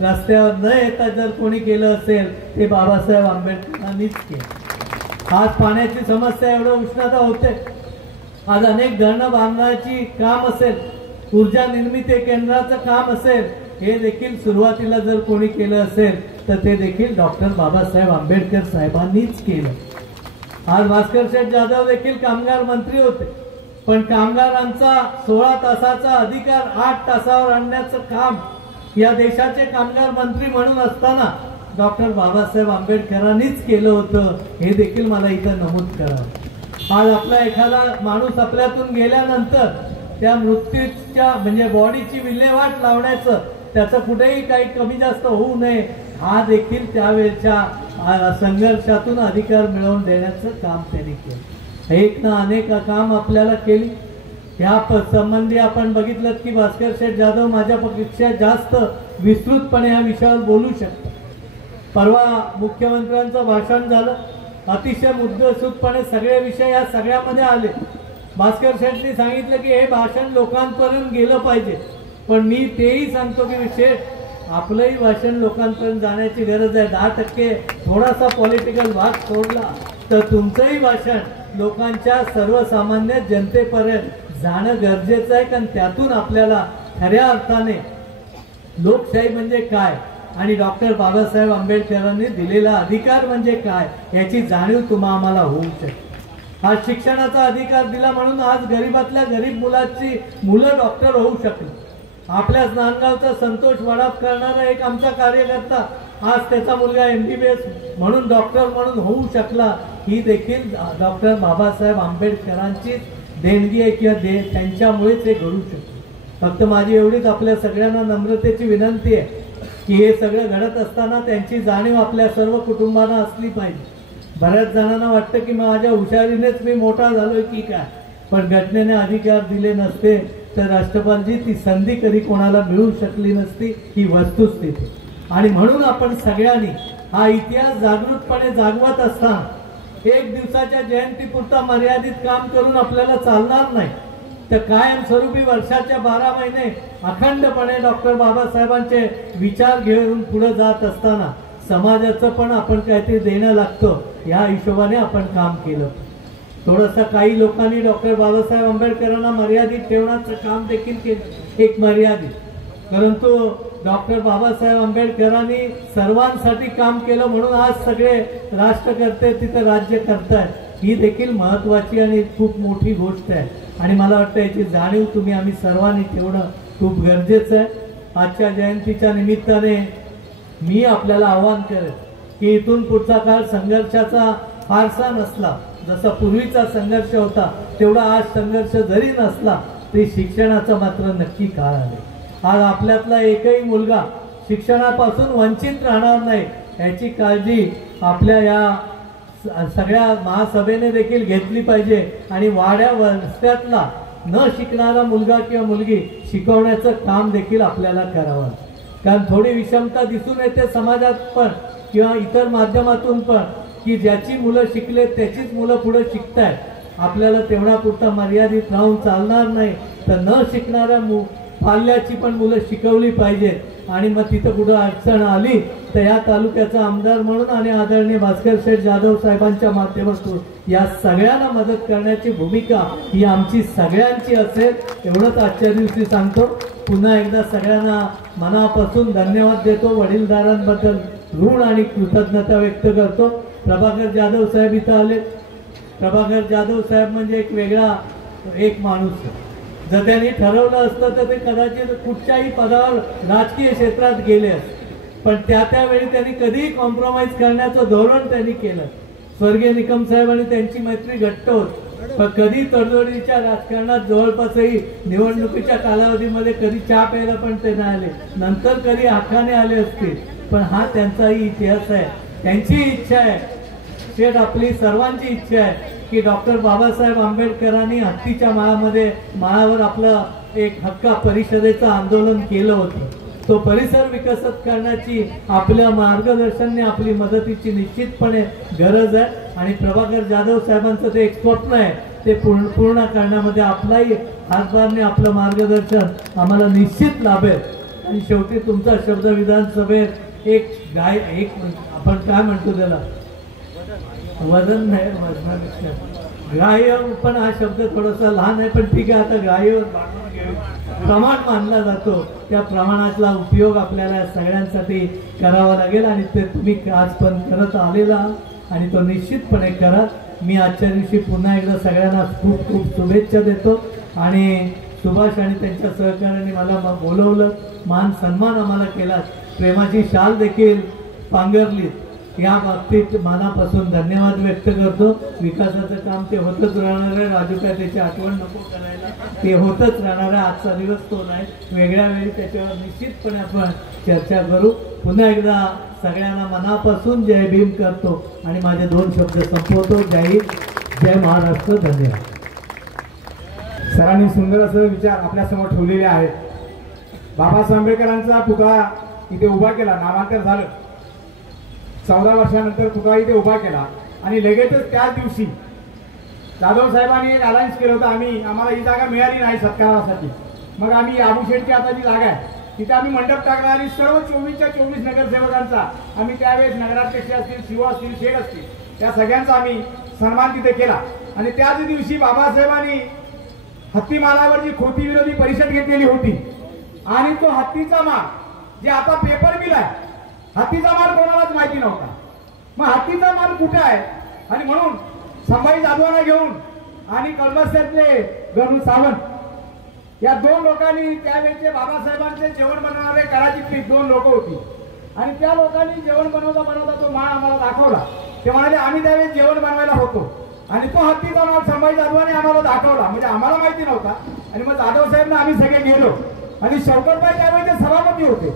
रस्त्यावर न येता जर कोणी केलं असेल ते बाबासाहेब आंबेडकरांनीच केलं. आज पाण्याची समस्या एवढं उष्णता होते, आज अनेक धरणं बांधण्याची काम असेल, ऊर्जा निर्मिती केंद्राचं काम असेल, हे देखील सुरुवातीला जर कोणी केलं असेल तर ते देखील डॉक्टर बाबासाहेब आंबेडकर साहेबांनीच केलं. आज भास्कर शेठ जाधव देखील कामगार मंत्री होते, पण कामगारांचा 16 तासाचा अधिकार 8 तासावर आणण्याचं काम या देशाचे कामगार मंत्री म्हणून असताना डॉक्टर बाबासाहेब आंबेडकरांनीच केलं होतं, हे देखील मला इथं नमूद करावं. आज आपला एखादा माणूस आपल्यातून गेल्यानंतर त्या मृत्यूच्या म्हणजे बॉडीची विल्हेवाट लावण्याचं, त्याचं कुठेही काही कमी जास्त होऊ नये, हा देखील त्यावेळेच्या संघर्षातून अधिकार मिळवून देण्याचं काम त्यांनी केलं. एक ना अनेक काम आपल्याला केली. या संबंधी आपण बघितलं की भास्कर शेठ जाधव माझ्यापेक्षा जास्त विस्तृतपणे या विषयावर बोलू शकतात. परवा मुख्यमंत्र्यांचं भाषण झालं, अतिशय मुद्देसूदपणे सगळे विषय या सगळ्यामध्ये आले. भास्कर शेठनी सांगितलं की हे भाषण लोकांपर्यंत गेलं पाहिजे, पण मी तेही सांगतो की शेठ आपलंही भाषण लोकांपर्यंत जाण्याची गरज आहे. 10% थोडासा पॉलिटिकल भाग सोडला तर तुमचंही भाषण लोकांच्या सर्वसामान्य जनतेपर्यंत जाणं गरजेचं आहे. कारण त्यातून आपल्याला खऱ्या अर्थाने लोकशाही म्हणजे काय आणि डॉक्टर बाबासाहेब आंबेडकरांनी दिलेला अधिकार म्हणजे काय याची जाणीव तुम्हा आम्हाला होऊ शकते. आज शिक्षणाचा अधिकार दिला म्हणून आज गरीबातल्या गरीब मुलं डॉक्टर होऊ शकले. आपल्या नांदगावचा संतोष वडाप करणारा एक आमचा कार्यकर्ता आज त्याचा मुलगा MBBS म्हणून डॉक्टर म्हणून होऊ शकला. ही देखील डॉक्टर बाबासाहेब आंबेडकरांची देणगी आहे किंवा त्यांच्यामुळेच हे घडू शकतो. फक्त माझी एवढीच आपल्या सगळ्यांना नम्रतेची विनंती आहे की हे सगळं घडत असताना त्यांची जाणीव आपल्या सर्व कुटुंबांना असली पाहिजे. बऱ्याच जणांना वाटतं की माझ्या हुशारीनेच मी मोठा झालोय की काय, पण घटनेने अधिकार दिले नसते तर राष्ट्रपालजी ती संधी कधी कोणाला मिळू शकली नसती, ही वस्तुस्थिती. आणि म्हणून आपण सगळ्यांनी हा इतिहास जागृतपणे जागवत असताना एक दिवसाच्या जयंतीपुरता मर्यादित काम करून आपल्याला चालणार नाही. तर कायमस्वरूपी वर्षाच्या 12 महिने अखंडपणे डॉक्टर बाबासाहेबांचे विचार घेऊन पुढे जात असताना समाजाचं पण आपण काहीतरी देणं लागतं, या हिशोबाने आपण काम केलं. थोडंसं काही लोकांनी डॉक्टर बाबासाहेब आंबेडकरांना मर्यादित ठेवण्याचं काम देखील केलं, एक मर्यादित. परंतु डॉक्टर बाबासाहेब आंबेडकरांनी सर्वांसाठी काम केलं म्हणून आज सगळे राष्ट्रकर्ते तिथे राज्य करतायत. ही देखील महत्वाची आणि खूप मोठी गोष्ट आहे आणि मला वाटतं याची जाणीव तुम्ही आम्ही सर्वांनी ठेवणं खूप गरजेचं आहे. आजच्या जयंतीच्या निमित्ताने मी आपल्याला आवाहन करेन की इथून पुढचा काळ संघर्षाचा फारसा नसला, जसा पूर्वीचा संघर्ष होता तेवढा आज संघर्ष जरी नसला तरी शिक्षणाचा मात्र नक्की काळ आले. आज आपल्यातला एकही मुलगा शिक्षणापासून वंचित राहणार नाही याची काळजी आपल्या या सगळ्या महासभेने देखील घेतली पाहिजे आणि वाड्या वस्त्यातला न शिकणारा मुलगा किंवा मुलगी शिकवण्याचं काम देखील आपल्याला करावं. कारण थोडी विषमता दिसून येते समाजात पण किंवा इतर माध्यमातून पण की ज्याची मुलं शिकले त्याचीच मुलं पुढे शिकतायत. आपल्याला तेवढा पुरता मर्यादित राहून चालणार नाही, तर न शिकणाऱ्या पाल्याची पण मुलं शिकवली पाहिजेत. आणि मग तिथं कुठं अडचण आली तर या तालुक्याचा आमदार म्हणून आणि आदरणीय भास्कर शेठ जाधव साहेबांच्या माध्यमातून या सगळ्यांना मदत करण्याची भूमिका ही आमची सगळ्यांची असेल एवढंच आजच्या दिवशी सांगतो. पुन्हा एकदा सगळ्यांना मनापासून धन्यवाद देतो, वडीलधारांबद्दल ऋण आणि कृतज्ञता व्यक्त करतो. प्रभाकर जाधव साहेब इथं आले. प्रभाकर जाधव साहेब म्हणजे एक वेगळा एक माणूस. जर त्यांनी ठरवलं असतं तर ते कदाचित कुठच्याही पदावर राजकीय क्षेत्रात गेले असते, पण त्यावेळी त्यांनी कधीही कॉम्प्रोमाइज करण्याचं धोरण त्यांनी केलं. स्वर्गीय निकम साहेब आणि त्यांची मैत्री घट्ट होती, पण कधी तडजोडीच्या राजकारणात जवळपासही निवडणुकीच्या कालावधीमध्ये कधी चहा प्यायला पण ते नाही आले. नंतर कधी हक्काने आले असतील, पण हा त्यांचाही इतिहास आहे. त्यांची इच्छा आहे, शेठ आपली सर्वांची इच्छा आहे की डॉक्टर बाबासाहेब आंबेडकरांनी हत्तीच्या माळावर आपलं एक हक्का परिषदेचं आंदोलन केलं होतं. तो परिसर विकसित करण्याची आपल्या मार्गदर्शनाने आपली मदतीची निश्चितपणे गरज आहे आणि प्रभाकर जाधव साहेबांचं ते एक स्वप्न आहे, ते पूर्ण करण्यामध्ये आपलाही हातभारने आपलं मार्गदर्शन आम्हाला निश्चित लाभेल. आणि शेवटी तुमचा शब्द विधानसभेत एक आपण काय म्हणतो त्याला वजन नाही, वजनापेक्षा ग्राह्य, पण हा शब्द थोडासा लहान आहे, पण ठीक आहे. आता ग्राह्य प्रमाण मानला जातो, त्या प्रमाणातला उपयोग आपल्याला सगळ्यांसाठी करावा लागेल आणि ते तुम्ही आज पण करत आलेला आणि तो निश्चितपणे करा. मी आजच्या दिवशी पुन्हा एकदा सगळ्यांना खूप खूप शुभेच्छा देतो. आणि सुभाष आणि त्यांच्या सहकार्याने मला बोलवलं, मान सन्मान आम्हाला केला, प्रेमाची शाल देखील पांघरली, या बाबतीत मनापासून धन्यवाद व्यक्त करतो. विकासाचं काम ते होतच राहणार आहे, राजू काय त्याची आठवण नको करायला, ते होतच राहणार आहे. आजचा दिवस तो नाही, वेगळ्या वेळी त्याच्यावर निश्चितपणे आपण चर्चा करू. पुन्हा एकदा सगळ्यांना मनापासून जय भीम करतो आणि माझे 2 शब्द संपवतो. जय हिंद, जय महाराष्ट्र, धन्यवाद. सरांनी सुंदर असं विचार आपल्यासमोर ठेवलेले आहेत. बाबासाहेब आंबेडकरांचा पुतळा इथे उभा केला, नामांतर झालं, 14 वर्षानंतर पुतळा इथे उभा केला आणि लगेचच त्याच दिवशी जाधव साहेबांनी एक अलायन्स केलं होतं. आम्हाला ही जागा मिळाली नाही सत्कारासाठी, मग आम्ही आबूशेठची आता जी जागा आहे तिथे आम्ही मंडप टाकला आणि सर्व 24च्या 24 नगरसेवकांचा आम्ही त्यावेळेस नगराध्यक्ष असतील, शिव असतील, शेठ असतील, त्या सगळ्यांचा आम्ही सन्मान तिथे केला. आणि त्याच दिवशी बाबासाहेबांनी हत्तीमालावर जी खोटी विरोधी परिषद घेतलेली होती आणि तो हत्तीचा माल जे आता पेपर मिल आहे, हत्तीचा माल कोणालाच माहिती नव्हता. मग हत्तीचा माल कुठे आहे आणि म्हणून संभाजी जाधवांना घेऊन आणि कळमस्यातले गणू सावंत या 2 लोकांनी त्यावेळेचे बाबासाहेबांचे जेवण बनवणारे कराचीतली 2 लोक होती आणि त्या लोकांनी जेवण बनवता तो माळ आम्हाला दाखवला. ते म्हणाले आम्ही त्यावेळेस जेवण बनवायला होतो आणि तो हत्तीचा माल संभाजी जाधवांनी आम्हाला दाखवला, म्हणजे आम्हाला माहिती नव्हता. आणि मग जाधव साहेब आम्ही सगळे गेलो आणि शौकतबाई त्यावेळी ते सभापती होते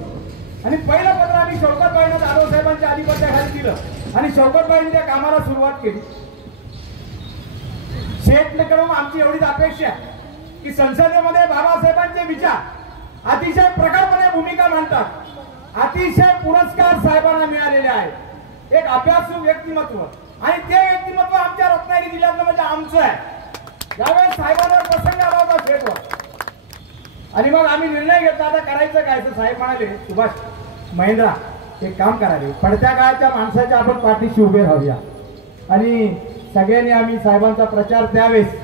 आणि पहिलं पत्र आम्ही शौकतबाईंना जाधव साहेबांच्या आधिपत्याखाली दिलं आणि शौकतबाईंनी त्या कामाला सुरुवात केली. शेठकडून आमची एवढीच अपेक्षा आहे की संसदेमध्ये बाबासाहेबांचे विचार अतिशय प्रखरपणे भूमिका मांडतात. अतिशय पुरस्कार साहेबांना मिळालेले आहेत, एक अभ्यासू व्यक्तिमत्व, आणि ते व्यक्तिमत्व आमच्या रत्नागिरी जिल्ह्यातलं म्हणजे आमचं आहे. यावेळेस साहेबांवर प्रसंग आला होता शेतवर, आणि मग आम्ही निर्णय घेतला आता करायचं काय. तर साहेब म्हणाले, सुभाष महेंद्रा एक काम करावे, पडत्या काळाच्या माणसाच्या आपण पाठीशी उभे राहूया. आणि सगळ्यांनी आम्ही साहेबांचा प्रचार त्यावेळेस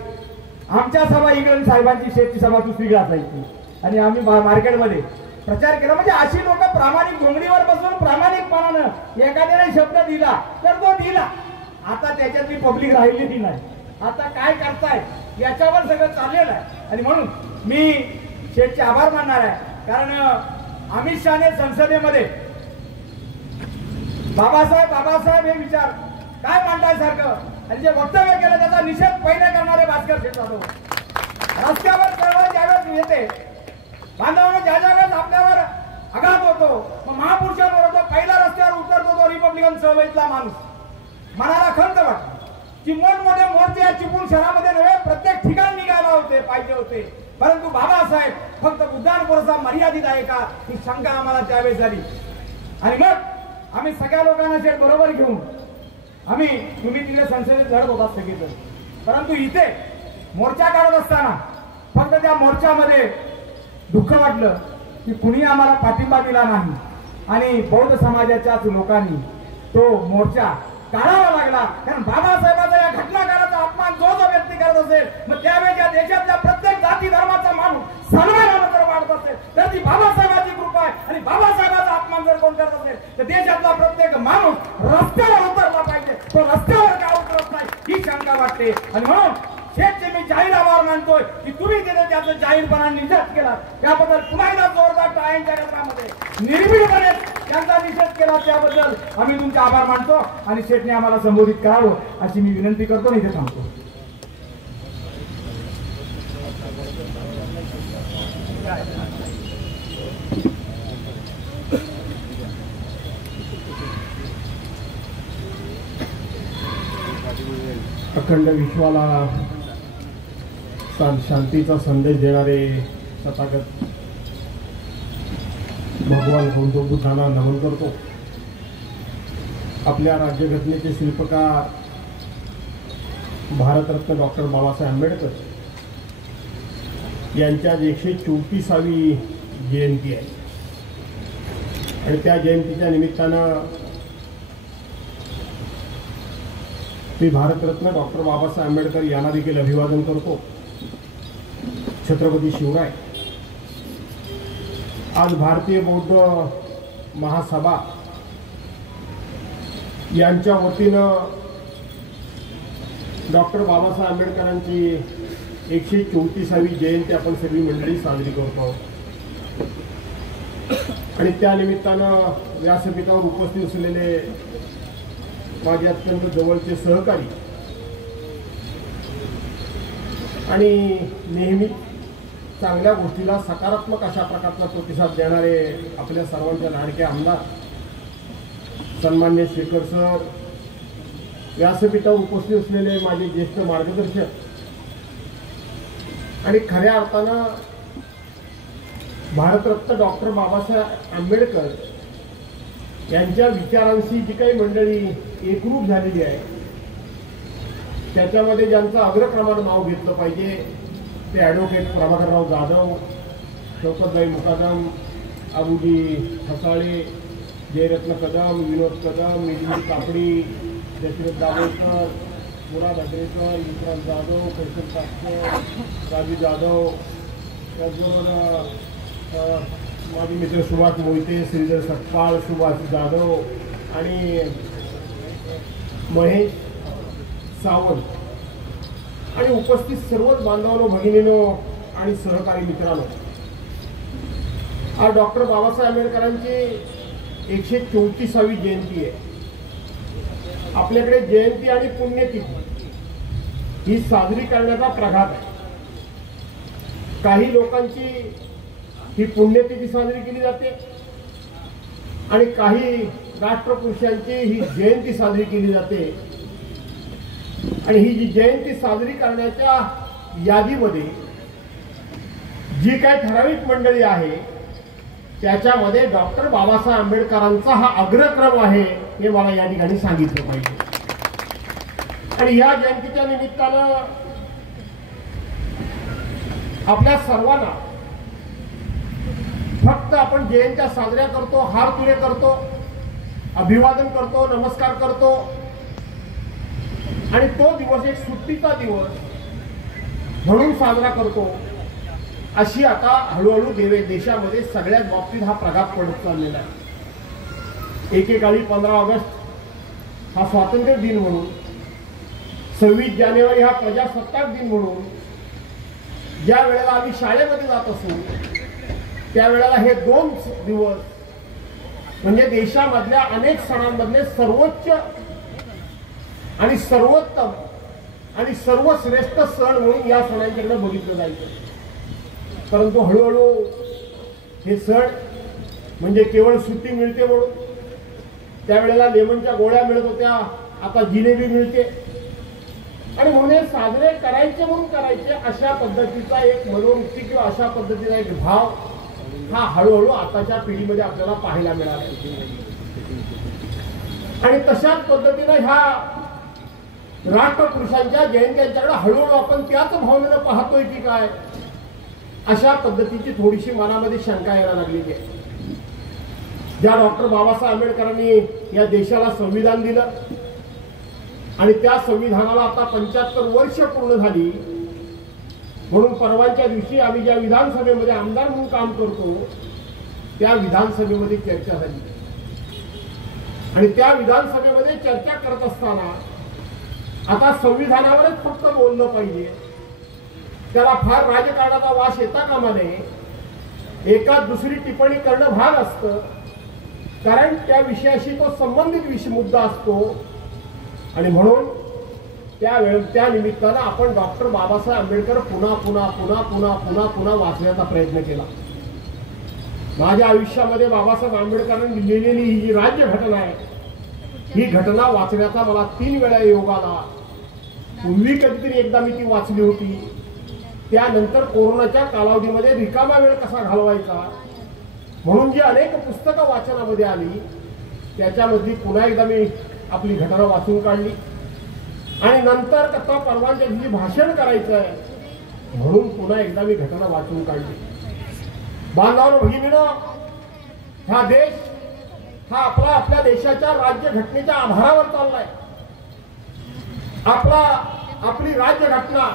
आमच्या सभा इकडे साहेबांची शेतची सभा दुसरीकडे असायची, आणि आम्ही मार्केटमध्ये प्रचार केला. म्हणजे अशी लोक प्रामाणिक घोंगडीवर बसून प्रामाणिकपणानं एखाद्याने शब्द दिला तर तो दिला. आता त्याच्यातली पब्लिक राहिलेली नाही. आता काय करताय याच्यावर सगळं चाललेलं आहे. आणि म्हणून मी शेठचे आभार मानणार आहे, कारण अमित शहाने संसदेमध्ये बाबासाहेब हे विचार काय मांडताय सारखं, आणि जे वक्तव्य केलं त्याचा निषेध पहिले करणारे भास्कर शेठ जाधव. रस्त्यावर चळवळ ज्यावेळेस येते, बांधवांना ज्या ज्यावेळेस आपल्यावर आघात होतो, मग महापुरुषांवर होतो, पहिला रस्त्यावर उतरतो तो रिपब्लिकन चळवळीतला माणूस. मनाला खंत वाटतो की मोठमोठे मोर्चे या चिपळूण शहरामध्ये नव्हे प्रत्येक ठिकाणी निघायला होते पाहिजे होते, परंतु बाबासाहेब फक्त बुद्धांपुरता मर्यादित आहे का ही शंका आम्हाला त्यावेळेस झाली. आणि मग आम्ही सगळ्या लोकांना शेठ बरोबर घेऊन तुम्ही तिकडे संसदेत लढत होता सगळीजण, परंतु इथे मोर्चा काढत असताना फक्त त्या मोर्चामध्ये दुःख वाटलं की कुणी आम्हाला पाठिंबा दिला नाही, आणि बौद्ध समाजाच्याच लोकांनी तो मोर्चा काढावा लागला. कारण बाबासाहेबांचा या घटनाकाराचा अपमान जो व्यक्ती करत असेल, मग त्यावेळी या देशातल्या प्रत्येक जाती धर्माचा माणूस सन्मानानं जर वाढत असेल तर ती बाबासाहेबांची कृपा आहे. आणि बाबासाहेबांचा अपमान जर कोण करत असेल तर देशातला प्रत्येक माणूस रस्त्यावर उतरला पाहिजे. तो रस्त्यावर का उतरत नाही ही शंका वाटते. आणि म्हणून शेठचे मी जाहीर आभार मानतोय की तुम्ही तिथे त्याचं जाहीरपणा निषेध केला, त्याबद्दल पुन्हा एकदा जोरदार टाळ्यांच्या गजरामध्ये निर्भीडपणे त्यांचा निषेध केला, त्याबद्दल आम्ही तुमचे आभार मानतो. आणि शेठने आम्हाला संबोधित करावं अशी मी विनंती करतो आणि इथे थांबतो. अखंड विश्वाला शांतीचा संदेश देणारे तथागत भगवान गौतम बुद्धांना नमन करतो. आपल्या राज्यघटनेचे शिल्पकार भारतरत्न डॉक्टर बाबासाहेब आंबेडकर यांच्या 134वी जयंती आहे, आणि त्या जयंतीच्या निमित्तानं मी भारतरत्न डॉक्टर बाबासाहेब आंबेडकर यांना देखील अभिवादन करतो. छत्रपती शिवराय आज भारतीय बौद्ध महासभा यांच्या वतीनं डॉक्टर बाबासाहेब आंबेडकरांची 134वी जयंती आपण सगळी मंडळी साजरी करतो. आणि त्या निमित्तानं व्यासपीठावर उपस्थित असलेले माझे अत्यंत जवळचे सहकारी आणि नेहमी चांगल्या गोष्टीला सकारात्मक अशा प्रकारचा प्रतिसाद देणारे आपल्या सर्वांचे लाडके आमदार सन्मान्य शेखर सर, व्यासपीठावर उपस्थित असलेले माझे ज्येष्ठ मार्गदर्शक, आणि खऱ्या अर्थानं भारतरत्न डॉक्टर बाबासाहेब आंबेडकर यांच्या विचारांशी जी काही मंडळी एकरूप झालेली आहे, त्याच्यामध्ये ज्यांचं अग्रक्रमानं नाव घेतलं पाहिजे ते ॲडव्होकेट प्रभाकरराव जाधव, शौकतभाई मुकादम, अबुजी हसाळे, जयरत्न कदम, विनोद कदम, मिलिंद कापडी, दशरथ दाभोळकर, मुराद अग्रेकर, विक्रांत जाधव, कैशव कापकर, राजू जाधव, त्याचबरोबर माझे मित्र सुभाष मोहिते, श्रीधर सटपाळ, सुभाष जाधव आणि महेश सावंत, आणि उपस्थित सर्वच बांधवांनो, भगिनीनो आणि सहकारी मित्रांनो, आज डॉक्टर बाबासाहेब आंबेडकरांची 134वी जयंती आहे. आपल्याकडे जयंती आणि पुण्यतिथी ही साजरी करण्याचा प्रघात आहे. काही लोकांची ही पुण्यतिथी साजरी केली जाते आणि काही राष्ट्रपुरुषांची ही जयंती साजरी केली जाते. आणि ही जी जयंती साजरी करण्याच्या यादीमध्ये जी काही ठराविक मंडळी आहे त्याच्यामध्ये डॉक्टर बाबासाहेब आंबेडकरांचा हा अग्रक्रम आहे हे मला या ठिकाणी सांगितलं पाहिजे. आणि या जयंतीच्या निमित्तानं आपल्या सर्वांना फक्त आपण जयंत्या साजऱ्या करतो, हार तुरे करतो, अभिवादन करतो, नमस्कार करतो आणि तो दिवस एक सुट्टीचा दिवस म्हणून साजरा करतो, अशी आता हळूहळू देशामध्ये सगळ्याच बाबतीत हा प्रघात पडत चाललेला आहे. एकेकाळी 15 ऑगस्ट हा स्वातंत्र्य दिन म्हणून, 26 जानेवारी हा प्रजासत्ताक दिन म्हणून ज्या वेळेला आम्ही शाळेमध्ये जात असू त्यावेळेला हे 2 दिवस म्हणजे देशामधल्या अनेक सणांमधले सर्वोच्च आणि सर्वोत्तम आणि सर्वश्रेष्ठ सण म्हणून या सणांच्याकडे बघितलं जायचं. परंतु हळूहळू हे सण म्हणजे केवळ सुट्टी मिळते म्हणून, त्यावेळेला लेमनच्या गोळ्या मिळत होत्या, आता जिलेबी मिळते आणि म्हणून हे साजरे करायचे म्हणून करायचे अशा पद्धतीचा एक मनोवृत्ती किंवा अशा पद्धतीचा एक भाव हा हळूहळू आताच्या पिढीमध्ये आपल्याला पाहायला मिळाला. आणि तशाच पद्धतीनं ह्या राष्ट्रपुरुषांच्या जयंत्यांच्याकडे हळूहळू आपण त्याच भावनेनं पाहतोय की काय, अशा पद्धतीची थोडीशी मनामध्ये शंका यायला लागलेली आहे. ज्या डॉक्टर बाबासाहेब आंबेडकरांनी या देशाला संविधान दिलं आणि त्या संविधानाला आता 75 वर्ष पूर्ण झाली, म्हणून परवाच्या दिवशी आम्ही ज्या विधानसभेमध्ये आमदार म्हणून काम करतो त्या विधानसभेमध्ये चर्चा झाली आणि त्या विधानसभेमध्ये चर्चा करत असताना आता संविधानावरच फक्त बोललं पाहिजे, त्याला फार राजकारणाचा वास येता कामा नये, एकाच दुसरी टिप्पणी करणं भाग असतं, कारण त्या विषयाशी तो संबंधित मुद्दा असतो आणि म्हणून त्या निमित्तानं आपण डॉक्टर बाबासाहेब आंबेडकर पुन्हा पुन्हा पुन्हा पुन्हा पुन्हा पुन्हा वाचण्याचा प्रयत्न केला. माझ्या आयुष्यामध्ये बाबासाहेब आंबेडकरांनी लिहिलेली ही जी राज्यघटना आहे, ही घटना वाचण्याचा मला 3 वेळा योग आला. पूर्वी कधीतरी एकदा मी ती वाचली होती, त्यानंतर कोरोनाच्या कालावधीमध्ये रिकामा वेळ कसा घालवायचा म्हणून जी अनेक पुस्तकं वाचनामध्ये आली त्याच्यामधली पुन्हा एकदा मी आपली घटना वाचून काढली आणि नंतर कथा परवानच्या दिवशी भाषण करायचं आहे म्हणून पुन्हा एकदा मी घटना वाचून काढली. बांधवांनो भगिनीनो, हा देश हा आपल्या देशाच्या राज्यघटनेच्या आधारावर चाललाय. आपली राज्यघटना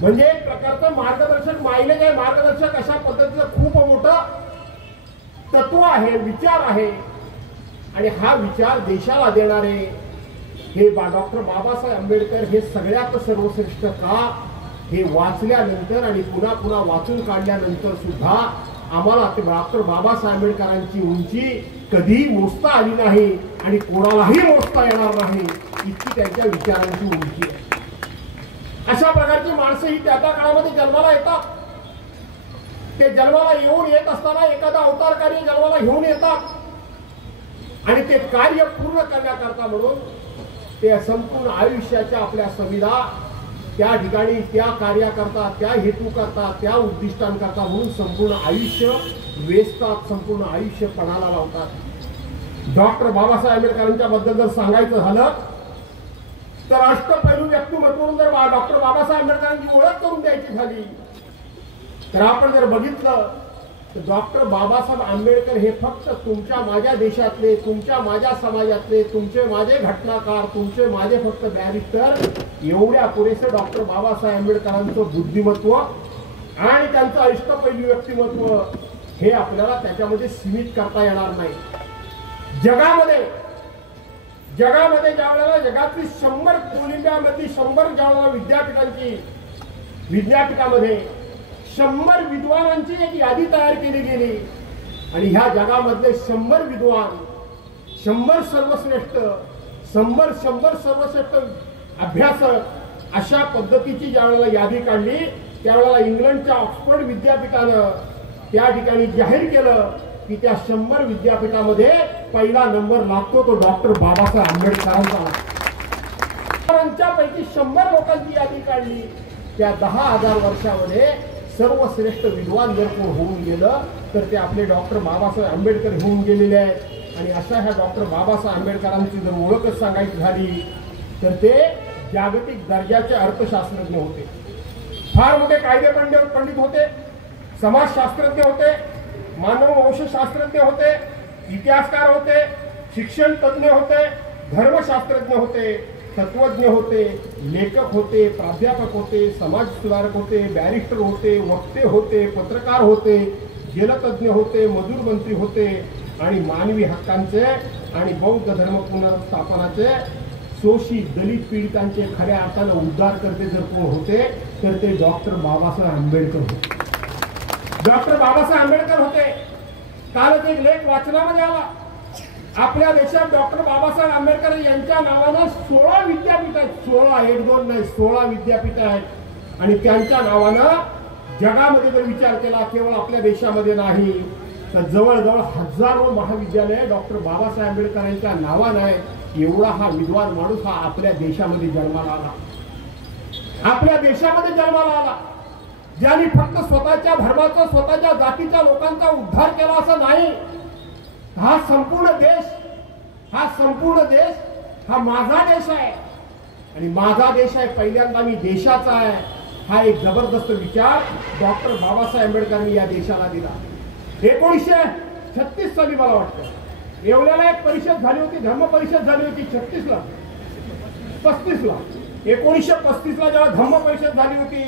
म्हणजे एक प्रकारचं मार्गदर्शक मायलेज आहे, मार्गदर्शक अशा पद्धतीचं खूप मोठं तत्व आहे, विचार आहे आणि हा विचार देशाला देणारे हे डॉक्टर बाबासाहेब आंबेडकर हे सगळ्यात सर्वश्रेष्ठ का, हे वाचल्यानंतर आणि पुन्हा पुन्हा वाचून काढल्यानंतर सुद्धा आम्हाला ते डॉक्टर बाबासाहेब आंबेडकरांची उंची कधी मोजता आली नाही आणि कोणालाही मोजता येणार नाही इतकी त्यांच्या विचारांची उंची आहे. अशा प्रकारची माणसं ही त्या काळामध्ये जन्माला येतात. ते जन्माला येत असताना एखादा अवतारकारी जन्माला घेऊन येतात आणि ते कार्य पूर्ण करण्याकरता म्हणून ते संपूर्ण आयुष्याच्या आपल्या संविधा त्या ठिकाणी त्या कार्याकरता, त्या हेतू करता, त्या उद्दिष्टांकरता म्हणून संपूर्ण आयुष्य वेचतात, संपूर्ण आयुष्य पणाला लावतात. डॉक्टर बाबासाहेब आंबेडकरांच्या बद्दल जर सांगायचं झालं तर अष्टपैलू व्यक्तिमत्व म्हणून जर डॉक्टर बाबासाहेब आंबेडकरांची ओळख करून द्यायची झाली तर आपण जर बघितलं तर डॉक्टर बाबासाहेब आंबेडकर हे फक्त तुमच्या माझ्या देशातले, तुमच्या माझ्या समाजातले, तुमचे माझे घटनाकार, तुमचे माझे फक्त बॅरिस्टर एवढ्या पुरेसे डॉक्टर बाबासाहेब आंबेडकरांचं बुद्धिमत्व आणि त्यांचं अष्टपैलू व्यक्तिमत्व हे आपल्याला त्याच्यामध्ये सीमित करता येणार नाही. जगामध्ये ज्या वेळेला जगातली 100 कोलिंब्यामधली 100 ज्या वेळेला विद्यापीठामध्ये 100 विद्वानांची एक यादी तयार केली गेली आणि ह्या जगामधले 100 विद्वान, 100 सर्वश्रेष्ठ, 100 सर्वश्रेष्ठ अभ्यासक अशा पद्धतीची ज्या वेळेला यादी काढली त्यावेळेला इंग्लंडच्या ऑक्सफर्ड विद्यापीठानं त्या ठिकाणी जाहीर केलं की त्या 100 विद्यापीठामध्ये पहिला नंबर लागतो तो डॉक्टर बाबासाहेब आंबेडकरांचा. पैकी 100 लोकांची यादी काढली. त्या 10,000 वर्षामध्ये सर्वश्रेष्ठ विद्वान जर कोण होऊन गेलं तर ते आपले डॉक्टर बाबासाहेब आंबेडकर होऊन गेलेले आहेत. आणि अशा ह्या डॉक्टर बाबासाहेब आंबेडकरांची जर ओळखच सांगायची झाली तर ते जागतिक दर्जाचे अर्थशास्त्रज्ञ होते. फार मोठे कायदे पंडित होते, समाजशास्त्रज्ञ होते, मानववंशशास्त्रज्ञ होते, इतिहासकार होते, शिक्षण तज्ञ होते, धर्मशास्त्रज्ञ होते, तत्वज्ञ होते, लेखक होते, प्राध्यापक होते, समाज सुधारक होते, बॅरिस्टर होते, वक्ते होते, पत्रकार होते, जलतज्ञ होते, मजूर मंत्री होते आणि मानवी हक्कांचे आणि बौद्ध धर्म पुनर्स्थापनाचे शोषित दलित पीडितांचे खऱ्या अर्थानं उद्धार करते जर कोण होते तर ते डॉक्टर बाबासाहेब आंबेडकर होते. डॉक्टर बाबासाहेब आंबेडकर होते. कालच एक लेख वाचनामध्ये आला. आपल्या देशात डॉक्टर बाबासाहेब आंबेडकर यांच्या नावानं 16 विद्यापीठ आहेत. 16, 1, 2 नाही, 16 विद्यापीठ आहेत आणि त्यांच्या नावानं जगामध्ये जर विचार केला, केवळ आपल्या देशामध्ये नाही तर जवळजवळ हजारो महाविद्यालय डॉक्टर बाबासाहेब आंबेडकरांच्या नावानं आहे. एवढा हा विद्वान माणूस हा आपल्या देशामध्ये जन्माला आला. आपल्या देशामध्ये जन्माला आला, ज्यांनी फक्त स्वतःच्या धर्माचा, स्वतःच्या जातीच्या लोकांचा उद्धार केला असं नाही. हा संपूर्ण देश हा माझा देश आहे आणि माझा देश आहे, पहिल्यांदा मी देशाचा आहे. हा एक जबरदस्त विचार डॉक्टर बाबासाहेब आंबेडकरांनी या देशाला दिला. 1936 साली मला वाटतं येवल्याला एक परिषद झाली होती, धर्म परिषद झाली होती 36ला 35ला 1935ला जेव्हा धम्म परिषद झाली होती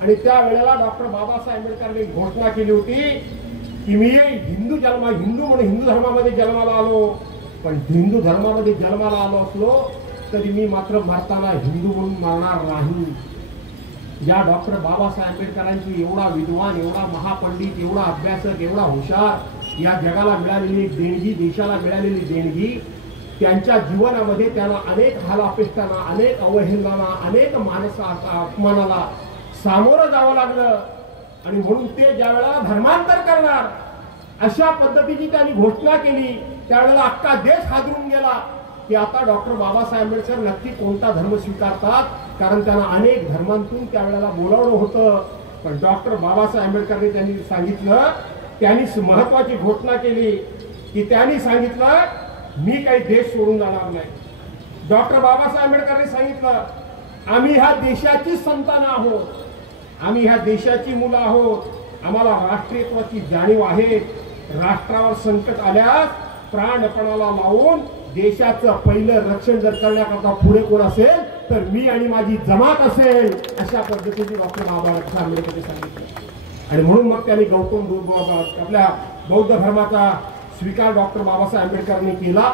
आणि त्यावेळेला डॉक्टर बाबासाहेब आंबेडकरांनी घोषणा केली होती की मी हिंदू म्हणून हिंदू धर्मामध्ये जन्माला आलो, पण हिंदू धर्मामध्ये जन्माला आलो असलो तरी मी मात्र मरताना हिंदू म्हणून मरणार नाही. या डॉक्टर बाबासाहेब आंबेडकरांची एवढा विद्वान, एवढा महापंडित, एवढा अभ्यासक, एवढा हुशार, या जगाला मिळालेली देणगी, देशाला मिळालेली देणगी, त्यांच्या जीवनामध्ये त्यांना अनेक हालापेष्टांना, अनेक अवहेलनांना, अनेक अपमानाला सामोरं जावं लागलं आणि म्हणून ते ज्या वेळेला धर्मांतर करणार अशा पद्धतीची त्यांनी घोषणा केली, त्यावेळेला अख्खा देश हादरून गेला की आता डॉक्टर बाबासाहेब आंबेडकर नक्की कोणता धर्म स्वीकारतात, कारण त्यांना अनेक धर्मांतून त्यावेळेला बोलावणं होतं. पण डॉक्टर बाबासाहेब आंबेडकरांनी त्यांनी सांगितलं, त्यांनी महत्वाची घोषणा केली की त्यांनी सांगितलं मी काही देश सोडून जाणार नाही. डॉक्टर बाबासाहेब आंबेडकरांनी सांगितलं आम्ही ह्या देशाची संतान आहोत, आम्ही ह्या देशाची मुलं आहोत, आम्हाला राष्ट्रीयत्वाची जाणीव आहे. राष्ट्रावर संकट आल्यास प्राणपणाला लावून देशाचं पहिलं रक्षण जर करण्याकरता पुढे कोण असेल तर मी आणि माझी जमात असेल, अशा पद्धतीने डॉक्टर बाबासाहेब आंबेडकर सांगितलं. आणि म्हणून मग त्यांनी आपल्या बौद्ध धर्माचा स्वीकार डॉक्टर बाबासाहेब आंबेडकरांनी केला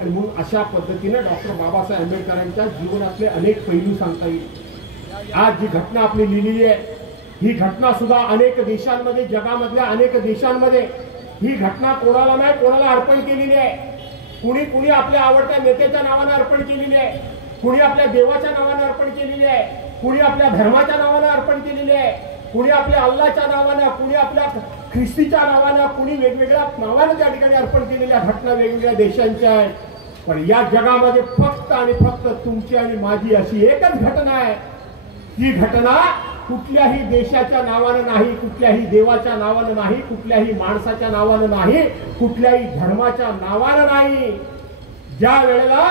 आणि म्हणून अशा पद्धतीने डॉक्टर बाबासाहेब आंबेडकरांच्या जीवनातले अनेक पैलू सांगता येईल. आज जी घटना आपली लिहिलेली आहे ही घटना सुद्धा अनेक देशांमध्ये, जगामधल्या अनेक देशांमध्ये ही घटना कोणाला नाही कोणाला अर्पण केलेली आहे. कुणी आपल्या आवडत्या नेत्याच्या नावाने अर्पण केलेली आहे, कुणी आपल्या देवाच्या नावाने अर्पण केलेली आहे, कुणी आपल्या धर्माच्या नावाने अर्पण केलेली आहे, कुणी आपल्या अल्लाच्या नावानं, कुणी आपल्या ख्रिस्तीच्या नावानं, कुणी वेगवेगळ्या नावानं त्या ठिकाणी अर्पण केलेल्या घटना वेगवेगळ्या देशांच्या आहेत. पण या जगामध्ये फक्त आणि फक्त तुमची आणि माझी अशी एकच घटना आहे. ही घटना कुठल्याही देशाच्या नावानं नाही, कुठल्याही देवाच्या नावानं नाही, कुठल्याही माणसाच्या नावानं नाही, कुठल्याही धर्माच्या नावानं नाही. ज्या वेळेला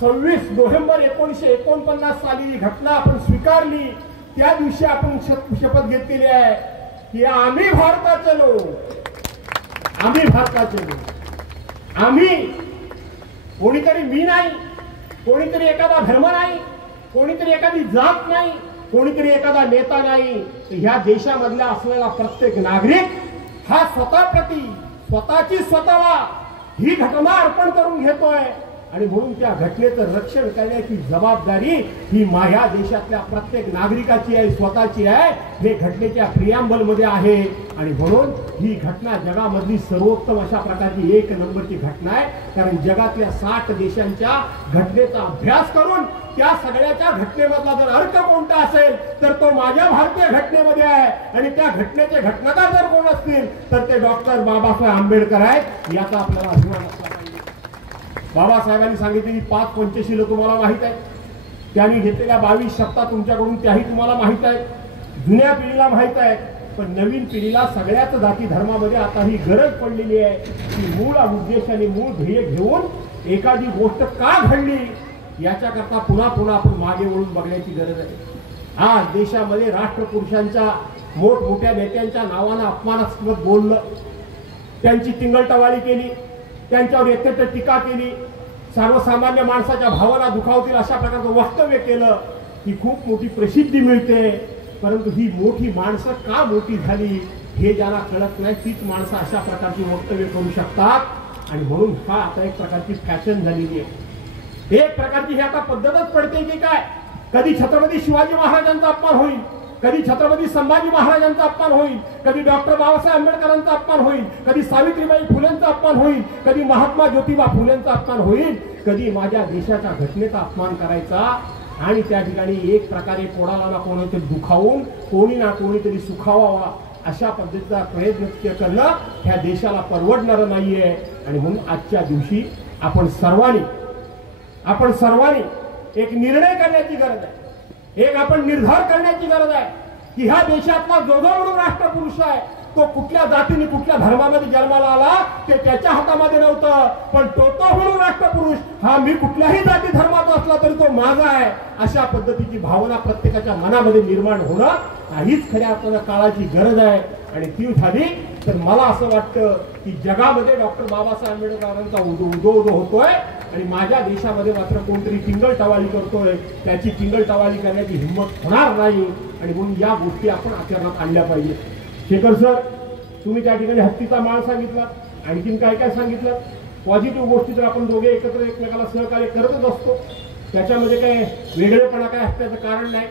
26 नोव्हेंबर 1949 साली ही घटना आपण स्वीकारली त्या दिवशी आपण शपथ घेतलेली आहे की आम्ही भारताचे लोक, आम्ही भारताचे लोक, आम्ही कोणीतरी मी नाही, कोणीतरी एखादा धर्म नाही, कोणीतरी एखादी जात नाही, कोणीतरी एखादा नेता नाही, ह्या देशामधला असलेला प्रत्येक नागरिक हा स्वतःची स्वतःला ही घटना अर्पण करून घेतोय आणि म्हणून त्या घटनेचं रक्षण करण्याची जबाबदारी ही माझ्या देशातल्या प्रत्येक नागरिकाची आहे, स्वतःची आहे. हे घटनेच्या प्रियांबल मध्ये आहे आणि म्हणून ही घटना जगामधली सर्वोत्तम अशा प्रकारची एक नंबरची घटना आहे. कारण जगातल्या 60 देशांच्या घटनेचा अभ्यास करून त्या सगळ्याच्या घटनेमधला जर अर्थ कोणता असेल तर तो माझ्या भारतीय घटनेमध्ये आहे आणि त्या घटनेचे घटनाकार जर कोण असतील तर ते डॉक्टर बाबासाहेब आंबेडकर आहेत. याचा आपल्याला अभिमान असला पाहिजे. बाबासाहेबांनी सांगितलेली 5 पंचशील तुम्हाला माहित आहे, त्यांनी घेतलेल्या 22 शपथा तुमच्याकडून त्याही तुम्हाला माहित आहे, जुन्या पिढीला माहित आहे. पण नवीन पिढीला सगळ्याच जाती धर्मामध्ये आता ही गरज पडलेली आहे की मूळ उद्देश आणि मूळ ध्येय घेऊन एखादी गोष्ट का घडली याच्याकरता पुन्हा आपण मागे वळून बघण्याची गरज आहे. आज देशामध्ये राष्ट्रपुरुषांच्या मोठमोठ्या नेत्यांच्या नावानं अपमानास्पद बोललं, त्यांची टिंगलटवाळी केली, त्यांच्यावर यथेच टीका केली, सर्वसामान्य माणसाच्या भावना दुखावतील अशा प्रकारचं वक्तव्य केलं, ही खूप मोठी प्रसिद्धी मिळते. परंतु ही मोठी माणसं का मोठी झाली हे ज्यांना कळत नाही तीच माणसं अशा प्रकारची वक्तव्य करू शकतात. आणि म्हणून हा आता एक प्रकारची फॅशन झालेली आहे. एक प्रकारची ही आता पद्धतच पडते की काय, कधी छत्रपती शिवाजी महाराजांचा अपमान होईल, कधी छत्रपती संभाजी महाराजांचा अपमान होईल, कधी डॉक्टर बाबासाहेब आंबेडकरांचा अपमान होईल, कधी सावित्रीबाई फुलेंचा अपमान होईल, कधी महात्मा ज्योतिबा फुलेंचा अपमान होईल, कधी माझ्या देशाच्या घटनेचा अपमान करायचा. आणि त्या ठिकाणी एक प्रकारे कोणाला ना कोणीतरी दुखावून कोणी ना कोणीतरी सुखावावा अशा पद्धतीचा प्रयत्न करणं ह्या देशाला परवडणारं नाहीये. आणि म्हणून आजच्या दिवशी आपण सर्वांनी एक निर्णय करण्याची गरज आहे, एक आपण निर्धार करण्याची गरज आहे की ह्या देशातला जो म्हणून राष्ट्रपुरुष आहे तो कुठल्या जातीने कुठल्या धर्मामध्ये जन्माला आला ते त्याच्या हातामध्ये नव्हतं, पण तो म्हणून राष्ट्रपुरुष हा मी कुठल्याही जाती धर्माचा असला तरी तो माझा आहे अशा पद्धतीची भावना प्रत्येकाच्या मनामध्ये निर्माण होणं काहीच खऱ्या अर्थानं काळाची गरज आहे. आणि ती झाली तर मला असं वाटतं की जगामध्ये डॉक्टर बाबासाहेब आंबेडकरांचा उदो होतोय आणि माझ्या देशामध्ये मात्र कोणतरी टिंगलटवाली करतोय, त्याची टिंगलटवाली करण्याची हिंमत होणार नाही. आणि म्हणून या गोष्टी आपण आचरणात आणल्या पाहिजे. शेखर सर, तुम्ही त्या ठिकाणी हत्तीचा माळ सांगितला, आणखीन काय काय सांगितलं. पॉझिटिव्ह गोष्टी तर आपण दोघे एकत्र एकमेकाला सहकार्य करतच असतो, त्याच्यामध्ये काय वेगळेपणा काय असण्याचं कारण नाही.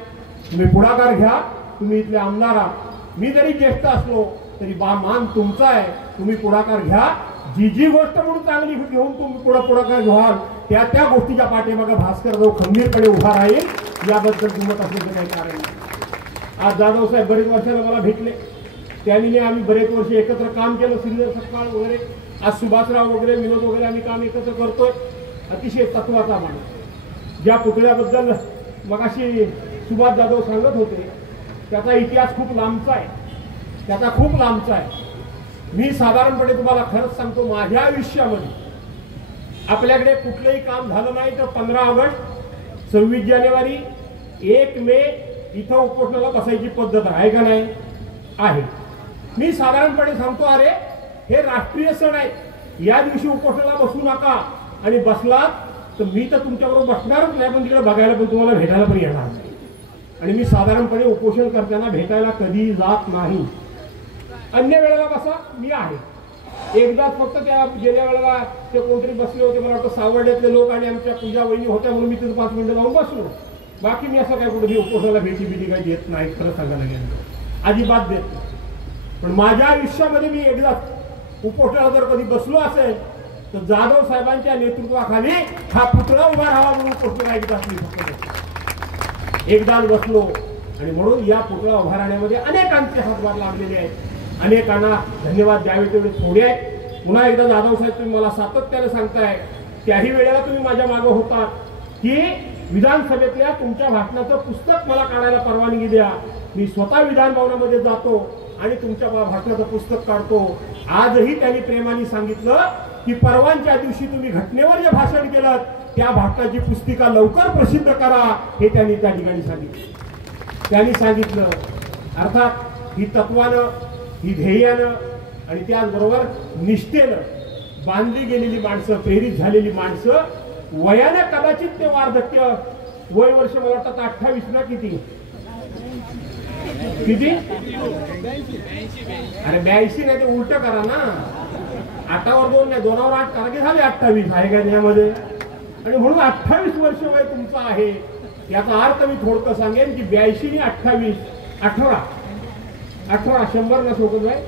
तुम्ही पुढाकार घ्या, तुम्ही इथले आमदार आहात, मी जरी ज्येष्ठ असलो तरी मान तुमचा आहे, तुम्ही पुढाकार घ्या. जी गोष्ट म्हणून चांगली घेऊन तुम्ही पुढाकार घ्याल त्या गोष्टीच्या पाठीमागे भास्कर भाऊ खंबीरपणे उभा राहील, याबद्दल किंमत असण्याचं काही कारण नाही. आज जाधव साहेब बरेच वर्षाला मला भेटले, त्यांनी आम्ही बरेच वर्ष एकत्र काम केलं, श्रीधर सपकाळ वगैरे, आज सुभाषराव वगैरे, विनोद वगैरे आम्ही काम एकत्र करतोय. अतिशय तत्वाचा माणूस. ज्या पुतळ्याबद्दल मगाशी सुभाष जाधव सांगत होते त्याचा इतिहास खूप लांबचा आहे, मी साधारणपणे तुम्हाला खरंच सांगतो, माझ्या आयुष्यामध्ये आपल्याकडे कुठलंही काम झालं नाही तर 15 ऑगस्ट, 26 जानेवारी, 1 मे इथं उपोषणाला बसायची पद्धत आहे का नाही? आहे. मी साधारणपणे सांगतो, अरे हे राष्ट्रीय सण आहेत, या दिवशी उपोषणाला बसू नका, आणि बसलात तर मी तर तुमच्याबरोबर बसणारच नाही, पण तिकडे बघायला पण तुम्हाला भेटायला पण येणार नाही. आणि मी साधारणपणे उपोषण करताना भेटायला कधी जात नाही. अन्य वेळेला बसा, मी आहे. एकदाच फक्त त्या गेल्या वेळेला ते कोणतरी बसले होते, मला वाटतं सावर्ड्यातले लोक आणि आमच्या पूजा वहिनी होत्या म्हणून मी तिथे 5 मिनिटं जाऊन बसलो. बाकी मी असं काय कुठे उपोषणाला भेटी काही देत नाही, खरं सांगायला गेलं अजिबात देत नाही. पण माझ्या आयुष्यामध्ये मी एकदाच उपोषणाला जर कधी बसलो असेल तर जाधव साहेबांच्या नेतृत्वाखाली हा पुतळा उभा राहावा म्हणून उपोषण ऐकत असली फक्त एकदाच बसलो. आणि म्हणून या पुतळा उभा राहण्यामध्ये अनेकांचे हातभार लागलेले आहेत, अनेकांना धन्यवाद द्यावे तेवढे थोडे आहेत. पुन्हा एकदा जाधव साहेब, तुम्ही मला सातत्याने सांगताय, त्याही वेळेला तुम्ही माझ्या मागे होता की विधानसभेतल्या तुमच्या भाषणाचं पुस्तक मला काढायला परवानगी द्या. मी स्वतः विधान भवनामध्ये जातो आणि तुमच्या भाषणाचं पुस्तक काढतो. आजही त्यांनी प्रेमाने सांगितलं की परवानच्या दिवशी तुम्ही घटनेवर जे भाषण केलं त्या भाषणाची पुस्तिका लवकर प्रसिद्ध करा, हे त्यांनी त्या ठिकाणी सांगितलं. अर्थात ही तत्वानं, ही ध्येयानं आणि त्याचबरोबर निष्ठेनं बांधली गेलेली माणसं, प्रेरित झालेली माणसं, वयाने कदाचित ते वार्धक्य, वय वर्ष मला वाटतं 28 ना किती अरे 82 नाही, ते उलट करा ना, 8वर 2 नाही, 2वर 8 करा की झाले 28 आहे का यामध्ये. आणि म्हणून 28 वर्ष वय तुमचं आहे. याचा अर्थ मी थोडकं सांगेन की 82 ने 28 18 100 ना सोबत आहे.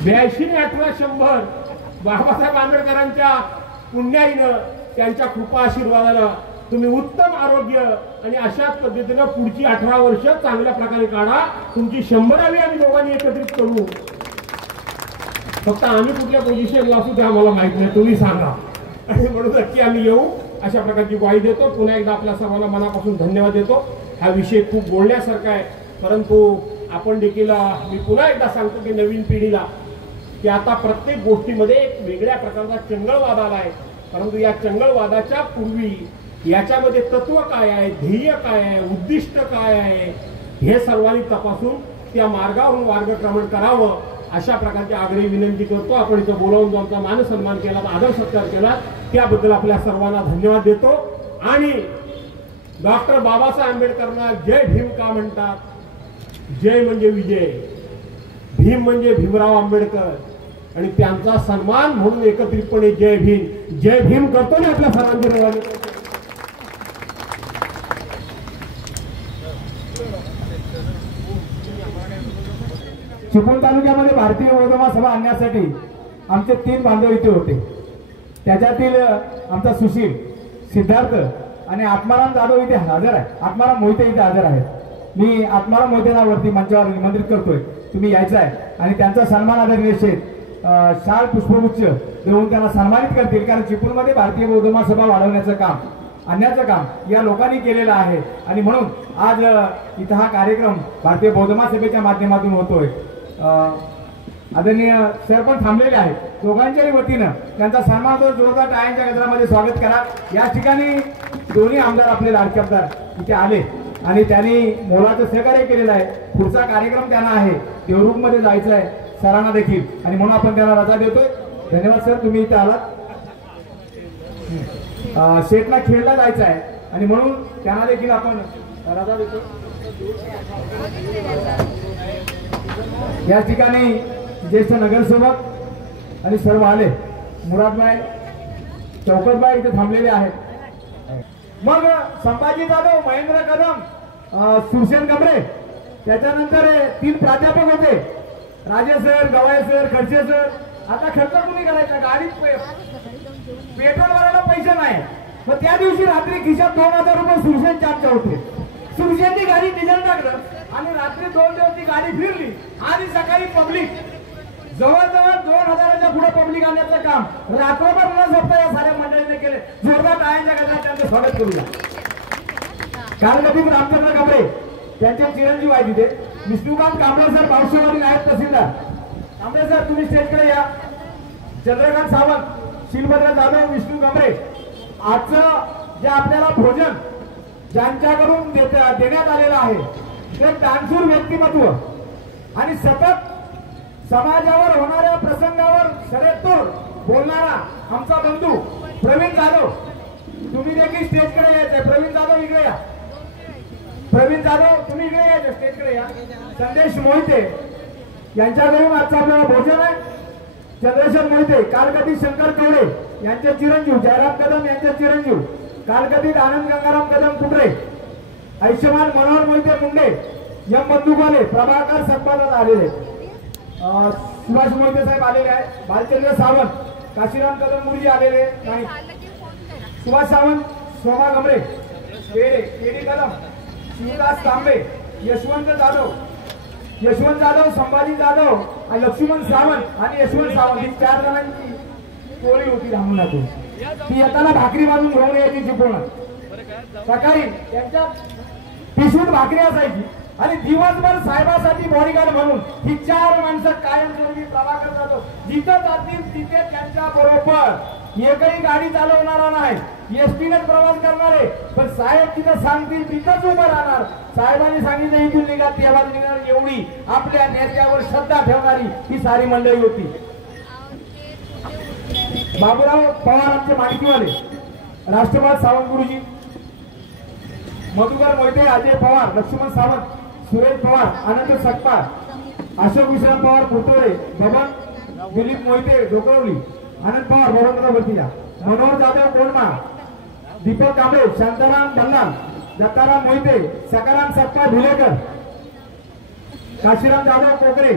82 ने 18 100 बाबासाहेब आंबेडकरांच्या पुण्याईनं, त्यांच्या कृपा आशीर्वादानं तुम्ही उत्तम आरोग्य आणि अशाच पद्धतीनं पुढची 18 वर्ष चांगल्या प्रकारे काढा. तुमची 100वी आम्ही दोघांनी एकत्रित करू. फक्त आम्ही कुठल्या पोझिशनला असू ते आम्हाला माहित नाही, तुम्ही सांगा. आणि म्हणून नक्की आम्ही येऊ अशा प्रकारची ग्वाही देतो. पुन्हा एकदा आपल्या सर्वांना मनापासून धन्यवाद देतो. हा विषय खूप बोलण्यासारखा आहे, परंतु आपण देखील मी पुन्हा एकदा सांगतो की नवीन पिढीला की आता प्रत्येक गोष्टीमध्ये एक वेगळ्या प्रकारचा चंगळवाद आला आहे. परंतु या चंगळवादाच्या पूर्वी याच्यामध्ये तत्व काय आहे, ध्येय काय आहे, उद्दिष्ट काय आहे, हे सर्वांनी तपासून त्या मार्गावरून मार्गक्रमण करावं अशा प्रकारची आग्रही विनंती करतो. आपण इथं बोलावून जो आमचा मान सन्मान केला, आदर सत्कार केला, त्याबद्दल आपल्या सर्वांना धन्यवाद देतो. आणि डॉक्टर बाबासाहेब आंबेडकरांना जय भीम का म्हणतात? जय म्हणजे विजय, भीम म्हणजे भीमराव आंबेडकर, आणि त्यांचा सन्मान म्हणून एकत्रितपणे जय भीम जय भीम करतो ना आपल्या सर्वांची रवानी करतो. चिपळूण तालुक्यामध्ये भारतीय बौद्ध महासभा आणण्यासाठी आमचे 3 बांधव इथे होते. त्याच्यातील आमचा सुशील, सिद्धार्थ आणि आत्माराम जाधव इथे हजर आहे. आत्माराम मोहिते इथे हजर आहेत. मी आत्माराम मोहितेंना वरती मंचावर निमंत्रित करतोय, तुम्ही यायचं आहे आणि त्यांचा सन्मान आदरणीय शेठ शाल पुष्पगुच्छ देऊन त्यांना सन्मानित करतील. कारण चिपळूणमध्ये भारतीय बौद्ध महासभा वाढवण्याचं काम, आणण्याचं काम या लोकांनी केलेलं आहे आणि म्हणून आज इथं हा कार्यक्रम भारतीय बौद्ध महासभेच्या माध्यमातून होतोय. आदरणीय सर पण थांबलेले आहेत. दोघांच्याही वतीनं त्यांचा सन्मान करून जोरदार टाळ्यांच्या गजरामध्ये स्वागत करा. या ठिकाणी दोन्ही आमदार, आपले लाडके आमदार इथे आले आणि त्यांनी मोलाचं सहकार्य केलेलं आहे. पुढचा कार्यक्रम त्यांना आहे, देवरूखमध्ये जायचं आहे सरांना देखील, आणि म्हणून आपण त्यांना रजा देतोय. धन्यवाद सर, तुम्ही इथे आलात. शेठला खेळला जायचं आहे आणि म्हणून त्यांना देखील आपण रजा देतो. या ठिकाणी ज्येष्ठ नगरसेवक आणि सर्व आले, मुरादबाई, चौकटबाई इथे थांबलेले आहेत. मग संभाजी जाधव, महेंद्र कदम, सुरसेन गमरे, त्याच्यानंतर 3 प्राध्यापक होते, राजे सर, गवाय सर, खडसे सर. आता खर्च कुणी करायचा? गाडीत पेट्रोल भरायला पैसे नाही. मग त्या दिवशी रात्री खिशात 2000 रुपये सुरसेनच्या आमच्या होते. सुरसेनची गाडी डिझेल टाकलं आणि रात्री 2 दिवस ती गाडी फिरली आणि सकाळी पब्लिक जवळजवळ 2000च्या पुढे पब्लिक आणण्याचं काम रात्रभर न झोपता या साऱ्या मंडळीने केले. जोरदार टाळ्यांच्या गजरात त्यांचं स्वागत करूया. कालगतीत रामचंद्र कांबळे त्यांचे चिरंजीव आहे तिथे. विष्णुकांत कांबळे सर पावशेवाडी नायब तहसीलदार. कांबळे सर तुम्ही स्टेजकडे या. चंद्रकांत सावंत, शिलभद्र जाधव, विष्णू कांबळे. आजचं जे आपल्याला भोजन ज्यांच्याकडून देण्यात आलेलं आहे ते दानशूर व्यक्तिमत्व आणि सतत समाजावर होणाऱ्या प्रसंगावर सडेतोड बोलणारा आमचा बंधू प्रवीण जाधव. तुम्ही देखील स्टेजकडे यायचंय. प्रवीण जाधव इकडे या. प्रवीण जाधव तुम्ही इकडे यायचं, स्टेजकडे या. संदेश मोहिते यांच्याकडून आजचं आपल्याला भोजन आहे. चंद्रशेखर मोहिते, कालगतीत शंकर कवडे यांचे चिरंजीव, जयराम कदम यांचे चिरंजीव, कालगतीत आनंद गंगाराम कदम कुटरे, आयुष्यमान मनोहर मोहिते मुंडे, यम बंधुकाले, प्रभाकर संपादक आलेले, सुभाष मोहिते साहेब आलेले आहेत, भालचंद्र सावंत, काशीराम कदम मुरजी आलेले नाही, सुभाष सावंत, सोमा गमरे, केडी कदम, शिवदास तांबे, यशवंत जाधव, संभाजी जाधव, लक्ष्मण सावंत आणि यशवंत सावंत ही 4 जणांची टोळी होती धामणातून. ती येताना भाकरी बांधून घेऊन यायची चिपळूणात. सकाळी त्यांच्या पिशवीत भाकरी असायची आणि दिवसभर साहेबासाठी बॉडीगार्ड म्हणून ही 4 माणसं कायमस्वरूपी प्रभाकर जाधव जिथं जातील तिथे त्यांच्या बरोबर. एकही गाडी चालवणारा नाही, एसटीनेच प्रवास करणारे, पण साहेब तिथं सांगतील तिथंच उभं राहणार. साहेबांनी सांगितलं इथून निघा तेव्हा निघणार, एवढी आपल्या नेत्यावर श्रद्धा ठेवणारी ही सारी मंडळी होती. बाबूराव पवार आमचे माहितीवाले, राष्ट्रवाद सावंत गुरुजी, मधुकर मोहिते, अजय पवार, लक्ष्मण सावंत, सुरेश पवार, आनंद सकपाळ, अशोक विश्राम पवार पुतोळे, बबन, दिलीप मोहिते डोकरवली, आनंद पवार बरोबरवर्तीया, मनोहर जाधव कोंडमा, दीपक कांबळे, शांताराम बल्लाम, दत्ताराम मोहिते, सकाराम सप्पा भिलेकर, काशीराम जाधव कोकरे.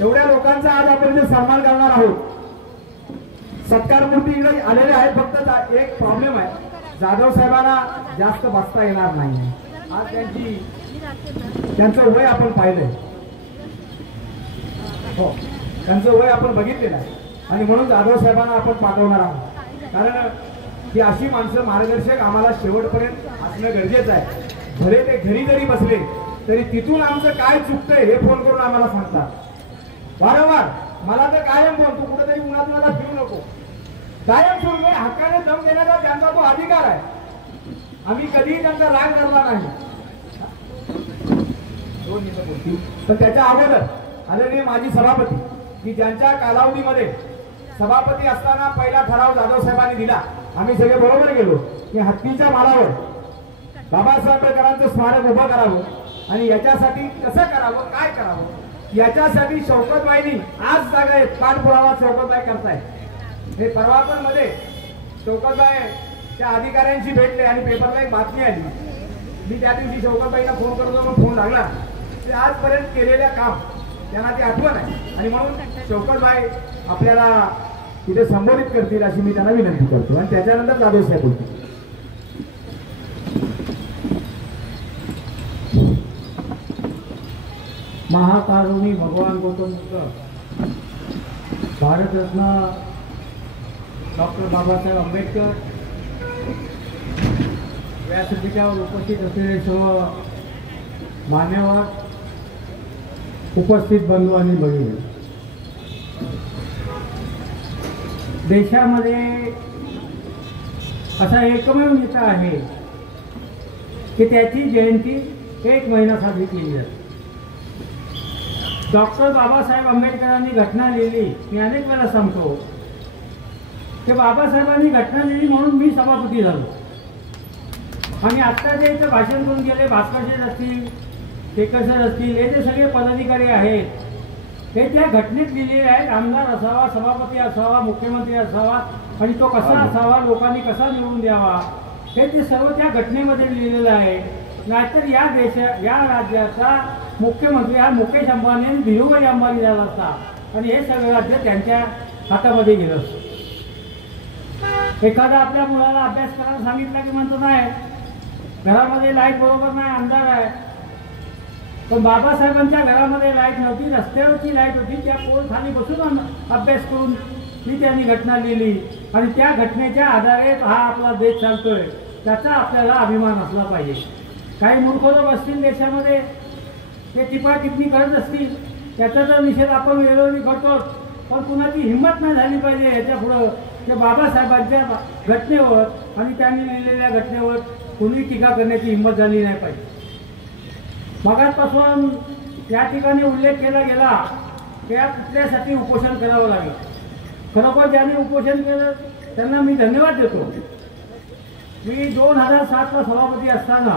एवढ्या लोकांचा आज आपण जे सन्मान करणार आहोत. सत्कार मूर्ती इकडे आलेले आहेत. फक्त एक प्रॉब्लेम आहे, जाधव साहेबांना जास्त बसता येणार नाही. आज त्यांचं वय आपण पाहिलंय, हो त्यांचं वय आपण बघितलेलं आहे आणि म्हणून जाधव साहेबांना आपण पाठवणार आहोत. कारण ही अशी माणसं मार्गदर्शक आम्हाला शेवटपर्यंत असणं गरजेचं आहे. भले ते घरी जरी बसले तरी तिथून आमचं काय चुकतंय हे फोन करून आम्हाला सांगतात वारंवार. मला तर कायम फोन, तू कुठेतरी उन्हात मला फिरू नको, कायम सुरू हक्काने दम देण्याचा त्यांचा तो अधिकार आहे. आम्ही कधीही त्यांचा राग धरला नाही. पण त्याच्या अगोदर आदरणीय माजी सभापती की ज्यांच्या कालावधीमध्ये सभापती असताना पहिला ठराव जाधव साहेबांनी दिला, आम्ही सगळे बरोबर गेलो की हत्तीच्या मालावर बाबासाहेब आंबेडकरांचं स्मारक उभं करावं आणि याच्यासाठी कसं करावं, काय करावं, याच्यासाठी शौकतबाईंनी आज जागा आहेत, पाठपुरावा शौकतबाई करताय. हे परवा पण मध्ये शौकतबाई त्या अधिकाऱ्यांशी भेटले आणि पेपरला एक बातमी आली. मी त्या दिवशी शौकतबाईंना फोन करतो, मग फोन लागला. ते आजपर्यंत केलेल्या काम त्यांना ती आठवण आहे आणि म्हणून शौकतबाई आपल्याला तिथे संबोधित करतील अशी मी त्यांना विनंती करतो आणि त्याच्यानंतर जाधव साहेब बोलतील. महाकारुणी भगवान गौतम बुद्ध, भारतरत्न डॉक्टर बाबासाहेब आंबेडकर, व्यासपीठावर उपस्थित असलेले सर्व मान्यवर, उपस्थित बंधू आणि भगिनी, देशामध्ये असा एकमेव नेता आहे की त्याची जयंती 1 महिना साजरी केली जाते. डॉक्टर बाबासाहेब आंबेडकरांनी घटना लिहिली. मी अनेक वेळा सांगतो की बाबासाहेबांनी घटना लिहिली म्हणून मी सभापती झालो. आणि आत्ता जे इथं भाषण करून गेले भास्करशेठ असतील, शेखर असतील, हे जे सगळे पदाधिकारी आहेत हे त्या घटनेत लिहिलेले आहेत. आमदार असावा, सभापती असावा, मुख्यमंत्री असावा आणि तो कसा असावा, लोकांनी कसा निवडून द्यावा, हे ते सर्व त्या घटनेमध्ये लिहिलेलं आहे. नाहीतर या राज्याचा मुख्यमंत्री हा मुकेश अंबानी आणि धीरूभाई अंबानी झाला असता आणि हे सगळं राज्य त्यांच्या हातामध्ये गेलं असतं. एखादा आपल्या मुलाला अभ्यास करायला सांगितलं की म्हणतो नाही, घरामध्ये लाईट बरोबर नाही, अंधार आहे. पण बाबासाहेबांच्या घरामध्ये लाईट नव्हती, रस्त्यावरची लाईट होती. त्या पोल खाली बसून अभ्यास करून ही त्यांनी घटना लिहिली आणि त्या घटनेच्या आधारे हा आपला देश चालतोय, त्याचा आपल्याला अभिमान असला पाहिजे. काही मूर्ख लोक असतील देशामध्ये, ते टिपाटिपणी करत असतील, त्याचा जर निषेध आपण वेळोवेळी करतो, पण कुणाची हिंमत नाही झाली पाहिजे याच्या पुढं ते बाबासाहेबांच्या घटनेवर आणि त्यांनी लिहिलेल्या घटनेवर कुणी टीका करण्याची हिंमत झाली नाही पाहिजे. मगाचपासून या ठिकाणी उल्लेख केला गेला त्या कुठल्यासाठी उपोषण करावं लागेल. खरोखर ज्यांनी उपोषण केलं त्यांना मी धन्यवाद देतो. मी 2007ला सभापती असताना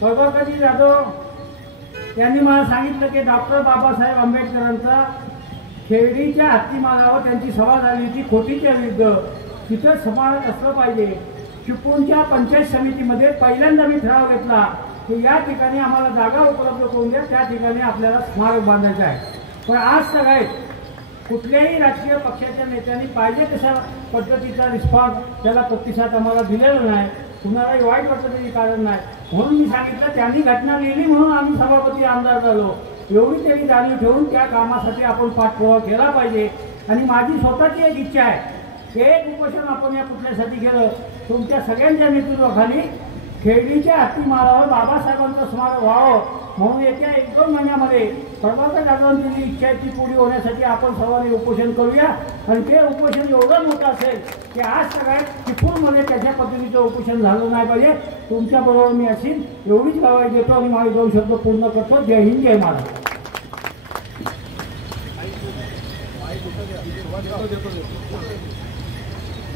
प्रभाकरजी जाधव यांनी मला सांगितलं की डॉक्टर बाबासाहेब आंबेडकरांचा खेळडीच्या हत्तीमारावर त्यांची सभा झाली होती खोटीच्या विरुद्ध, तिथं स्मारक असलं पाहिजे. चिपळूणच्या पंचायत समितीमध्ये पहिल्यांदा मी ठराव घेतला की या ठिकाणी आम्हाला जागा उपलब्ध करून द्या, त्या ठिकाणी आपल्याला स्मारक बांधायचं आहे. पण आज सगळे कुठल्याही राजकीय पक्षाच्या नेत्यांनी पाहिजे तशा पद्धतीचा रिस्पॉन्स त्याला प्रतिसाद आम्हाला दिलेला नाही. कुणालाही वाईट वाटतं त्याची कारण नाही. म्हणून मी सांगितलं त्यांनी घटना लिहिली म्हणून आम्ही सभापती आमदार झालो. एवढी तरी जाणीव ठेवून त्या कामासाठी आपण पाठपुरावा केला पाहिजे. आणि माझी स्वतःची एक इच्छा आहे, एक उपोषण आपण या कुठल्यासाठी केलं, तुमच्या सगळ्यांच्या नेतृत्वाखाली खेळडीच्या हत्तीमारावर बाबासाहेबांचं स्मारक व्हावं म्हणून येत्या 1-2 महिन्यामध्ये प्रभाकर जाधवांची जी इच्छा आहे ती पुढे होण्यासाठी आपण सर्वांनी उपोषण करूया. आणि ते उपोषण एवढं मोठं असेल की आज सगळ्यात चिपळूणमध्ये त्याच्या पद्धतीचं उपोषण झालं नाही पाहिजे. तुमच्याबरोबर मी असेल एवढीच गवाही देतो आणि माझे 2 शब्द पूर्ण करतो. जय हिंद, जय महाराष्ट्र.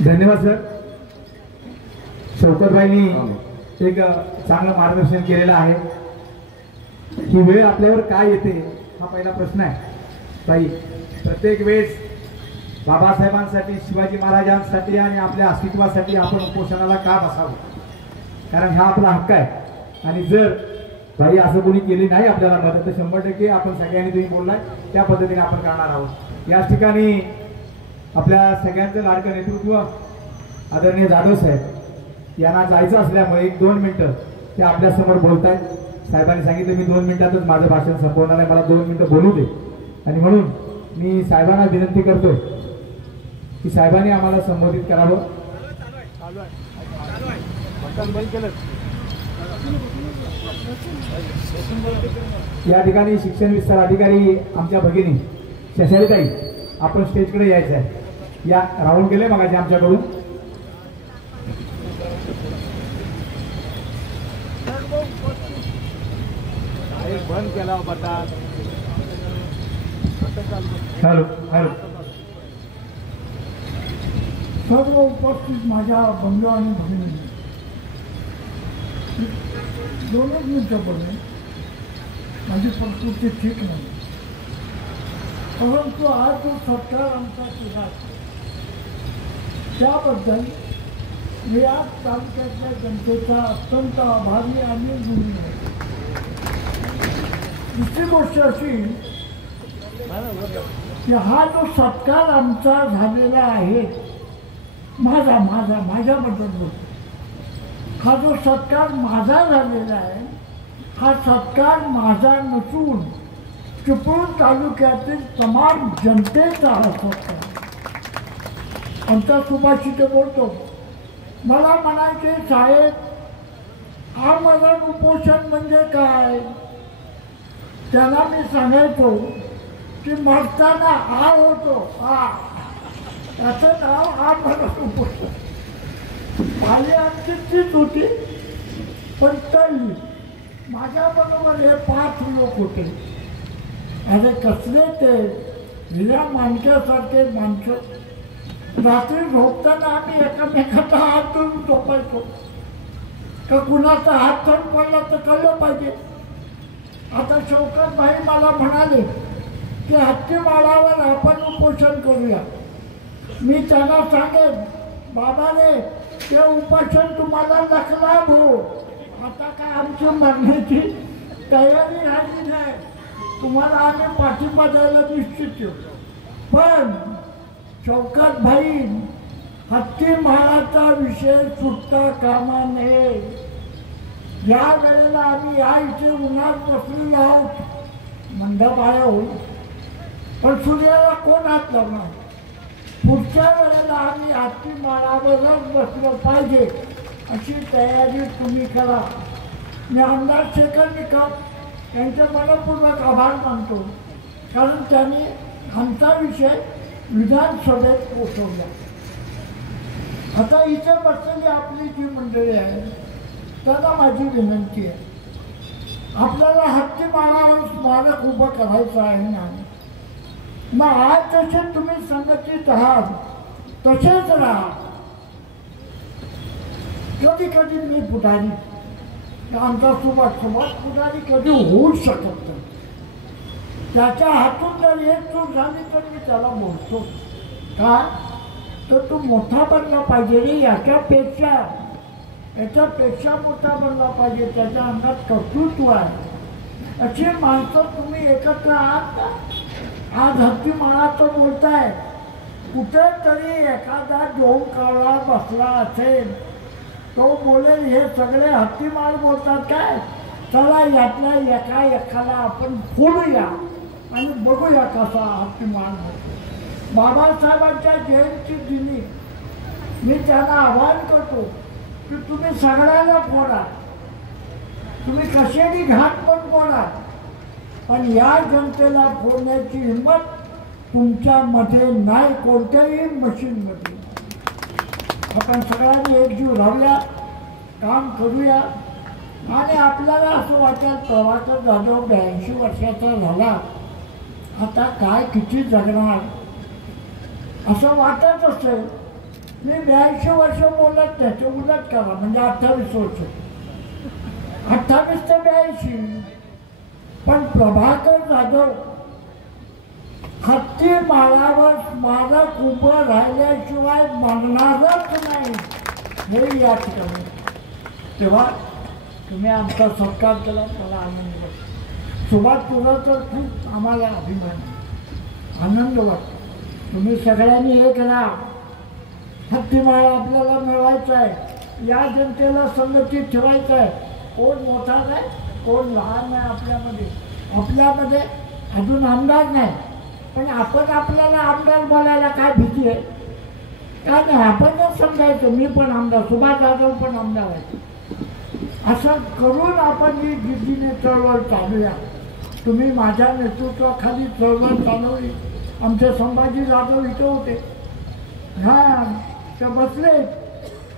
धन्यवाद सर. शौकतबाईंनी एक चांगलं मार्गदर्शन केलेलं आहे. ही वेळ आपल्यावर काय येते हा पहिला प्रश्न आहे. ताई, प्रत्येक वेळेस बाबासाहेबांसाठी, शिवाजी महाराजांसाठी आणि आपल्या अस्तित्वासाठी आपण उपोषणाला का बसावं, कारण हा आपला हक्क आहे. आणि जर भाई असं कोणी केली नाही आपल्याला मदत, तर 100% आपण सगळ्यांनी तुम्ही बोललाय त्या पद्धतीने आपण करणार आहोत. याच ठिकाणी आपल्या सगळ्यांचं लाडकं नेतृत्व आदरणीय जाधव साहेब यांना जायचं असल्यामुळे 1-2 मिनिटं ते आपल्यासमोर बोलत आहेत. साहेबांनी सांगितलं मी 2 मिनिटातच माझं भाषण संपवणार आहे, मला 2 मिनिटं बोलू दे. आणि म्हणून मी साहेबांना विनंती करतोय की साहेबांनी आम्हाला संबोधित करावं. या ठिकाणी शिक्षण विस्तार अधिकारी आमच्या भगिनी शशालीताई, आपण स्टेजकडे यायचं आहे. या राहून गेले मगाशी आमच्याकडून. बंद केला बता हॅलो हॅलो सर्व उपस्थित माझ्या बंधू आणि भगिनी दोनच मिनिटं बोलणे माझी प्रकृती ठीक नाही परंतु आज जो सरकार आमचा केला त्याबद्दल मी आज तालुक्यातल्या जनतेचा अत्यंत आभारी आणि ऋणी आहे. दुसरी गोष्ट अशी की हा जो सत्कार आमचा झालेला आहे माझ्याबद्दल बोलतो, हा जो सत्कार माझा झालेला आहे हा सत्कार माझा नसून चिपळूण तालुक्यातील तमाम जनतेचा हा सत्कार. आमचा सुभाष इथे बोलतो, मला म्हणायचे साहेब आमरण उपोषण म्हणजे काय. त्याला मी सांगायचो की मरताना आळ होतो त्याचं नाव आमरण उपोषण. पाली आमची तीच होती पण तळली. माझ्याबरोबर हे 5 लोक होते. अरे कसले ते हिरा माणक्यासारखे माणसं. रात्री झोपताना आम्ही एकामेकाचा हात धरून झोपायचो का कुणाचा हात धरून पडला तर कळलं पाहिजे. आता शौकत भाई मला म्हणाले की हत्ती माळावर आपण उपोषण करूया. मी त्यांना सांगेन बाबाने ते उपोषण तुम्हाला लखलाभ हो. आता काय आमची मरण्याची तयारी राहिली नाही. तुम्हाला आम्ही पाठिंबा द्यायला निश्चित येऊ. पण शौकत भाई हत्ती माळाचा विषय सुटता कामा नये. या वेळेला आम्ही या इथे उन्हात बसलेलो आहोत. मंडप आया होईल पण सूर्याला कोण हात लावणार. पुढच्या वेळेला आम्ही हत्ती माळावरच बसलं पाहिजे अशी तयारी तुम्ही करा. मी आमदार शेखर निकम यांचे मनपूर्वक आभार मानतो कारण त्यांनी आमचा विषय विधानसभेत पोचवला. आता इथे बसलेली आपली जी मंडळी आहे त्यांना माझी विनंती आहे, आपल्याला हत्ती माळावर स्मारक उभं करायचं आहे ना. मग आज जसे तुम्ही संघटित आहात तसेच राहा. कधी कधी मी पुढारी आमचा सुभाष पुढारी कधी होऊच शकत नाही. त्याच्या हातून जर एक चूक झाली तर मी त्याला बोलतो का तर तू मोठा बनला पाहिजे रे. याच्यापेक्षा मोठा बनला पाहिजे. त्याच्या अंगात कर्तृत्व आहे. अशी माणसं तुम्ही एकत्र आहात ना. आज हत्ती माळाचं बोलताय. कुठेतरी एखादा डोंकावळा बसला असेल तो बोलेल हे सगळे हत्ती माळ बोलतात काय. चला यातल्या एकाला आपण फोडूया आणि बघूया कसा हत्ती माळ बोलतो. बाबासाहेबांच्या जयंती दिनी मी त्यांना आवाहन करतो की तुम्ही सगळ्याला फोडा. तुम्ही कशाने घाट पण फोडा पण या जनतेला फोडण्याची हिंमत तुमच्यामध्ये नाही कोणत्याही मशीनमध्ये. आपण सगळ्यांनी एकजीव राहूया, काम करूया. आणि आपल्याला असं वाटतं प्रभाकर जाधव 82 वर्षाचा झाला आता काय किती जगणार असं वाटत असेल. मी 82 वर्ष बोलत त्याचे उलट करा म्हणजे 28 वर्ष 28 ते 82. पण प्रभाकर जाधव हत्ती माळावर स्मारक उभं राहिल्याशिवाय म्हणणारच नाही हे या ठिकाणी. तेव्हा तुम्ही आमचा सत्कार केला मला आनंद वाटतो. सुभाष तुझा तर खूप आम्हाला अभिमान आनंद वाटतो. तुम्ही सगळ्यांनी एक राहा. हत्ती माळा आपल्याला मिळवायचा आहे. या जनतेला संघटित ठेवायचं आहे. कोण मोठा नाही कोण लहान नाही. आपल्यामध्ये अजून आमदार नाही पण आपण आपल्याला आमदार बोलायला काय भीती आहे काय नाही. आपणच समजायचं मी पण आमदार, सुभाष जाधव पण आमदार आहे. असं करून आपण ही जिद्दीने चळवळ चालूया. तुम्ही माझ्या नेतृत्वाखाली चळवळ चालवली. आमचे संभाजी जाधव इथे होते. हां ते बसले.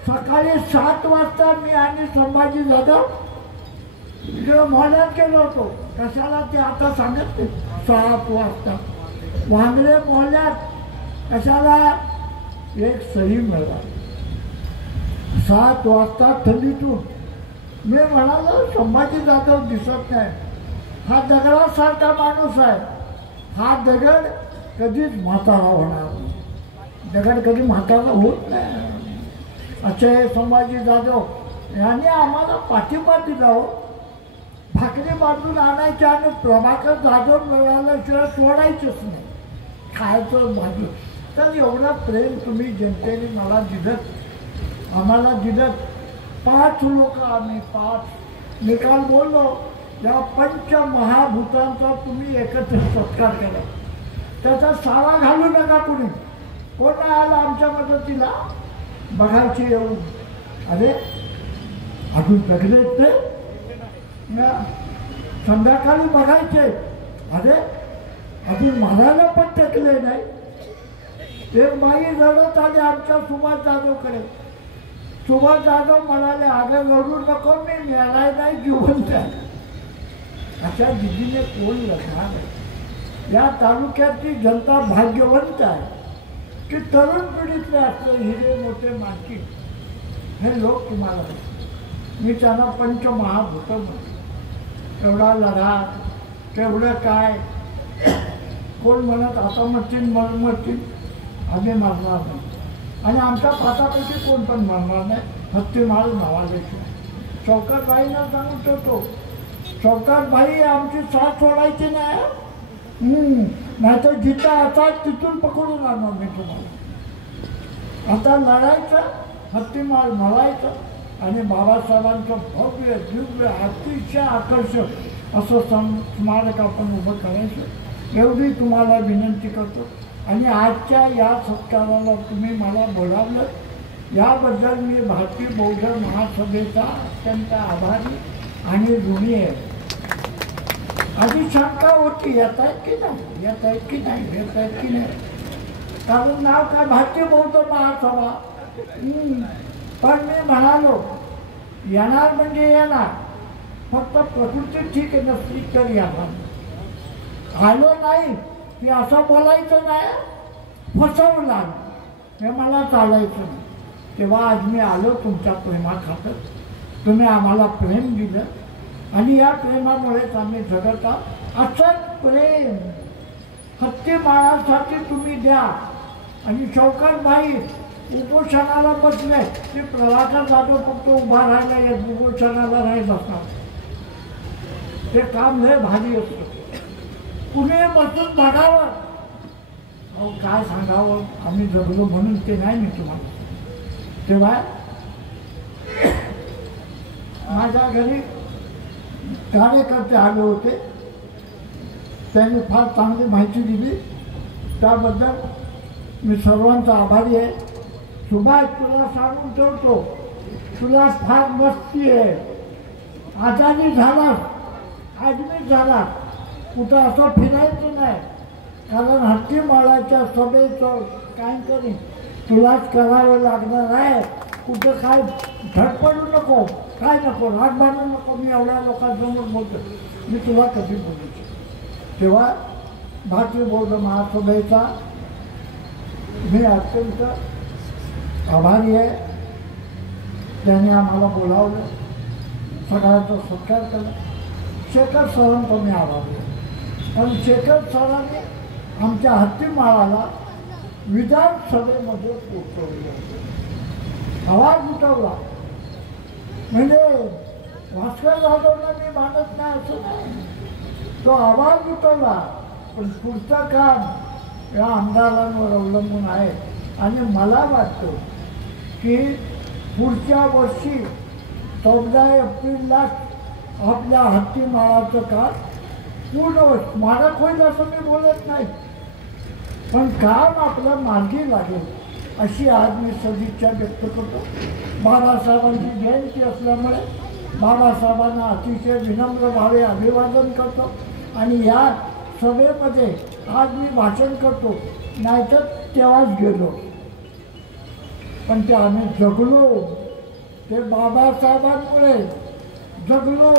सकाळी 7 वाजता मी आणि संभाजी जाधव इकडे मोहल्यात गेलो होतो. कशाला ते आता सांगत नाही. 7 वाजता वांगरे मोहल्यात कशाला एक सही मिळाला. 7 वाजता थंडीतून मी म्हणालो संभाजी जाधव दिसत नाही. हा दगडासारखा माणूस आहे. हा दगड कधीच म्हातारा होणार. दगड कधी म्हातारा होत नाही. असे संभाजी जाधव यांनी आम्हाला पाठिंबा दिला हो. भाकरी बांधून आणायच्या आणि प्रभाकर जाधव मिळाल्याशिवाय सोडायचंच नाही. खायचं भाजी. तर एवढं प्रेम तुम्ही जनतेने मला दिलं, आम्हाला दिलं. 5 लोक आम्ही 5. मी काल बोललो या पंचमहाभूतांचा तुम्ही एकत्र सत्कार केला. त्याचा सावा घालू नका कुणी. कोण आला आमच्या मदतीला बघायचे येऊन. अरे अजून जगले ते संध्याकाळी बघायचे. अरे अजून मारायला पण टेकले नाही. एक बाई रडत आली आमच्या सुभाष जाधवकडे. सुभाष जाधव म्हणाले अगं रडू नको, मी मेलाय नाही, जिवंत आहे. अशा दिदीने कोण लढणार. या तालुक्याची जनता भाग्यवंत आहे की तरुण पिढीतले असले हिरे मोठे माणकी हे लोक तुम्हाला. मी त्यांना पंचमहाभूत म्हणतो. एवढा लढा तेवढं काय. कोण म्हणत आता म्हणतील म्हणतील. आम्ही मरणार नाही आणि आमच्या पाठापैकी कोण पण मरणार नाही. हत्तीमाळ नावाल्याशिवाय. शौकतबाईंना सांगून ठेवतो, शौकतबाई आमची साथ सोडायची नाही. नाहीतर जिथं आता तिथून पकडून आणणार मी तुम्हाला. आता लढायचं, हत्तीमाळ मळायचं आणि बाबासाहेबांचं भव्य दिव्य अतिशय आकर्षक असं स्मारक आपण उभं करायचं एवढी तुम्हाला विनंती करतो. आणि आजच्या या सत्काराला तुम्ही मला बोलावलं याबद्दल मी भारतीय बौद्ध महासभेचा अत्यंत आभारी आणि ऋणी आहे. आधी शंका होती येत आहेत की नाही, येत आहेत की नाही, येत आहेत की नाही. कारण नाव काय भारतीय बौद्ध महासभा. पण मी म्हणालो येणार म्हणजे येणार, फक्त प्रकृती ठीक नसली तर येणार. आलो नाही की असं बोलायचं नाही, फसवला हे मला चालायचं नाही. तेव्हा आज मी आलो तुमच्या प्रेमाखातर. तुम्ही आम्हाला प्रेम दिलं आणि या प्रेमामुळेच आम्ही जगत आहोत. असंच प्रेम हत्तीमाळासाठी तुम्ही द्या. आणि शौकतबाई उपोषणाला बसले ते प्रभाकर जाधव फक्त उभा राहिला येत उपोषणाला राहील असणार. ते काम लय भारी असतं. पुणे बसून बघावं. अहो काय सांगावं, आम्ही जगलो म्हणून ते नाही मी तुम्हाला. तेव्हा माझ्या घरी कार्यकर्ते आले होते. त्यांनी फार चांगली माहिती दिली. त्याबद्दल मी सर्वांचा आभारी आहे. सुभाष तुला सांगून ठेवतो, तुला फार मस्ती आहे. आजारी झालास, ॲडमिट झाला, कुठं असं फिरायचं नाही. कारण हत्तीमाळाच्या सभेचं काय करीन तुलाच करावं लागणार आहे. कुठं काय धडपडू नको, काय नको, राग बांधू नको. मी एवढ्या लोकांसमोर बोलतो, मी तुला कधी बोलू. तेव्हा भारतीय बौद्ध महासभेचा मी अत्यंत आभारी आहे. त्याने आम्हाला बोलावलं, सगळ्यांचा सत्कार केला. शेखर सरांचा मी आभारी आहे. आणि शेखर सरांनी आमच्या हत्तीमाळाला विधानसभेमध्ये पोचवलं, आवाज उठवला. म्हणजे भास्कर जाधवला मी मानत नाही असं नाही, तो आवाज उठवला. पण पुढचं काम या आमदारांवर अवलंबून आहे. आणि मला वाटतं की पुढच्या वर्षी 14 एप्रिलला आपल्या हत्तीमाळाचं काम पूर्ण स्मारक होईल असं मी बोलत नाही, पण काम आपलं मार्गी लागेल अशी आज मी सदिच्छा व्यक्त करतो. बाबासाहेबांची जयंती असल्यामुळे बाबासाहेबांना अतिशय विनम्र भावे अभिवादन करतो. आणि या सभेमध्ये आज मी भाषण करतो, नाहीतर तेव्हाच गेलो. पण ते आम्ही जगलो, ते बाबासाहेबांमुळे जगलो.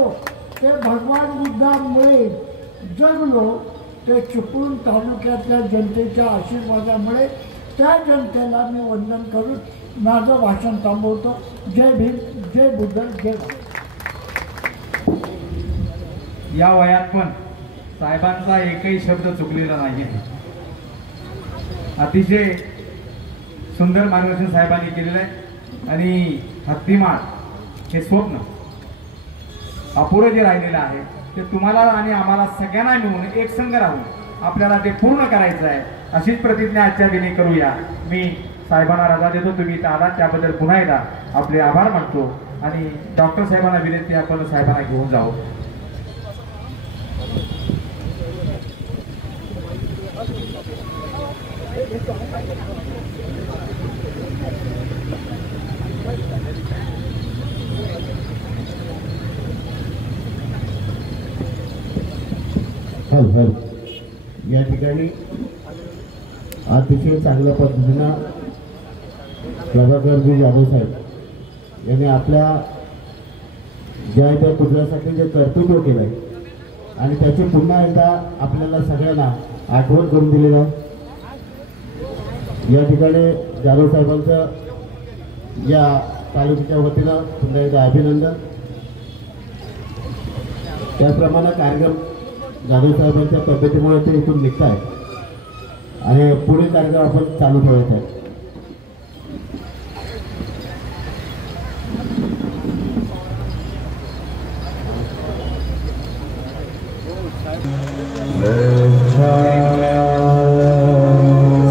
ते भगवान बुद्धामुळे जगलो, ते चिपळूण तालुक्यातल्या जनतेच्या आशीर्वादामुळे त्या जनतेला मी वंदन करून माझं भाषण थांबवतो. जय भीम, जय बुद्ध, जय भारत. या वयात पण साहेबांचा एकही शब्द चुकलेला नाही. अतिशय सुंदर मार्गदर्शन साहेबांनी केलेलं आहे आणि हत्तीमाळ हे स्वप्न अपुरं जे राहिलेलं आहे ते तुम्हाला आणि आम्हाला सगळ्यांना मिळून एक संघ राहून आपल्याला ते पूर्ण करायचं आहे. अशीच प्रतिज्ञा आजच्या दिनी करूया. मी साहेबांना रजा देतो. तुम्ही इथं आलात त्याबद्दल पुन्हा एकदा आपले आभार मानतो आणि डॉक्टर साहेबांना विनंती आपण साहेबांना घेऊन जाऊ. हल या ठिकाणी अतिशय चांगल्या पद्धतीनं प्रभाकरजी जाधव साहेब यांनी आपल्या ज्या त्या पुतळ्यासाठी जे कर्तृत्व केलं आहे आणि त्याची पुन्हा एकदा आपल्याला सगळ्यांना आठवण करून दिलेलं आहे. या ठिकाणी जाधव साहेबांचं या तालुक्याच्या वतीनं पुन्हा एकदा अभिनंदन. त्याप्रमाणे कार्यक्रम जाधव साहेबांच्या तब्येतीमुळे ते इथून निघत आहे आणि पुढे कार्यक्रम आपण चालू ठेवत आहे.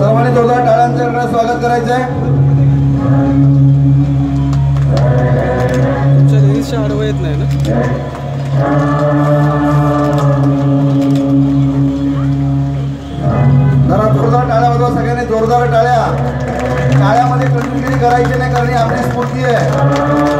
सर्वांनी जोरदार टाळ्यांचं स्वागत करायचं आहे. तुमच्या लेडीजच्या आडवं येत नाही ना. जरा जोरदार टाळ्या वाजवा सगळ्यांनी, जोरदार टाळ्या. टाळ्यामध्ये कंटिन्यू करायची नाही कारण ही आपली स्फूर्ती आहे.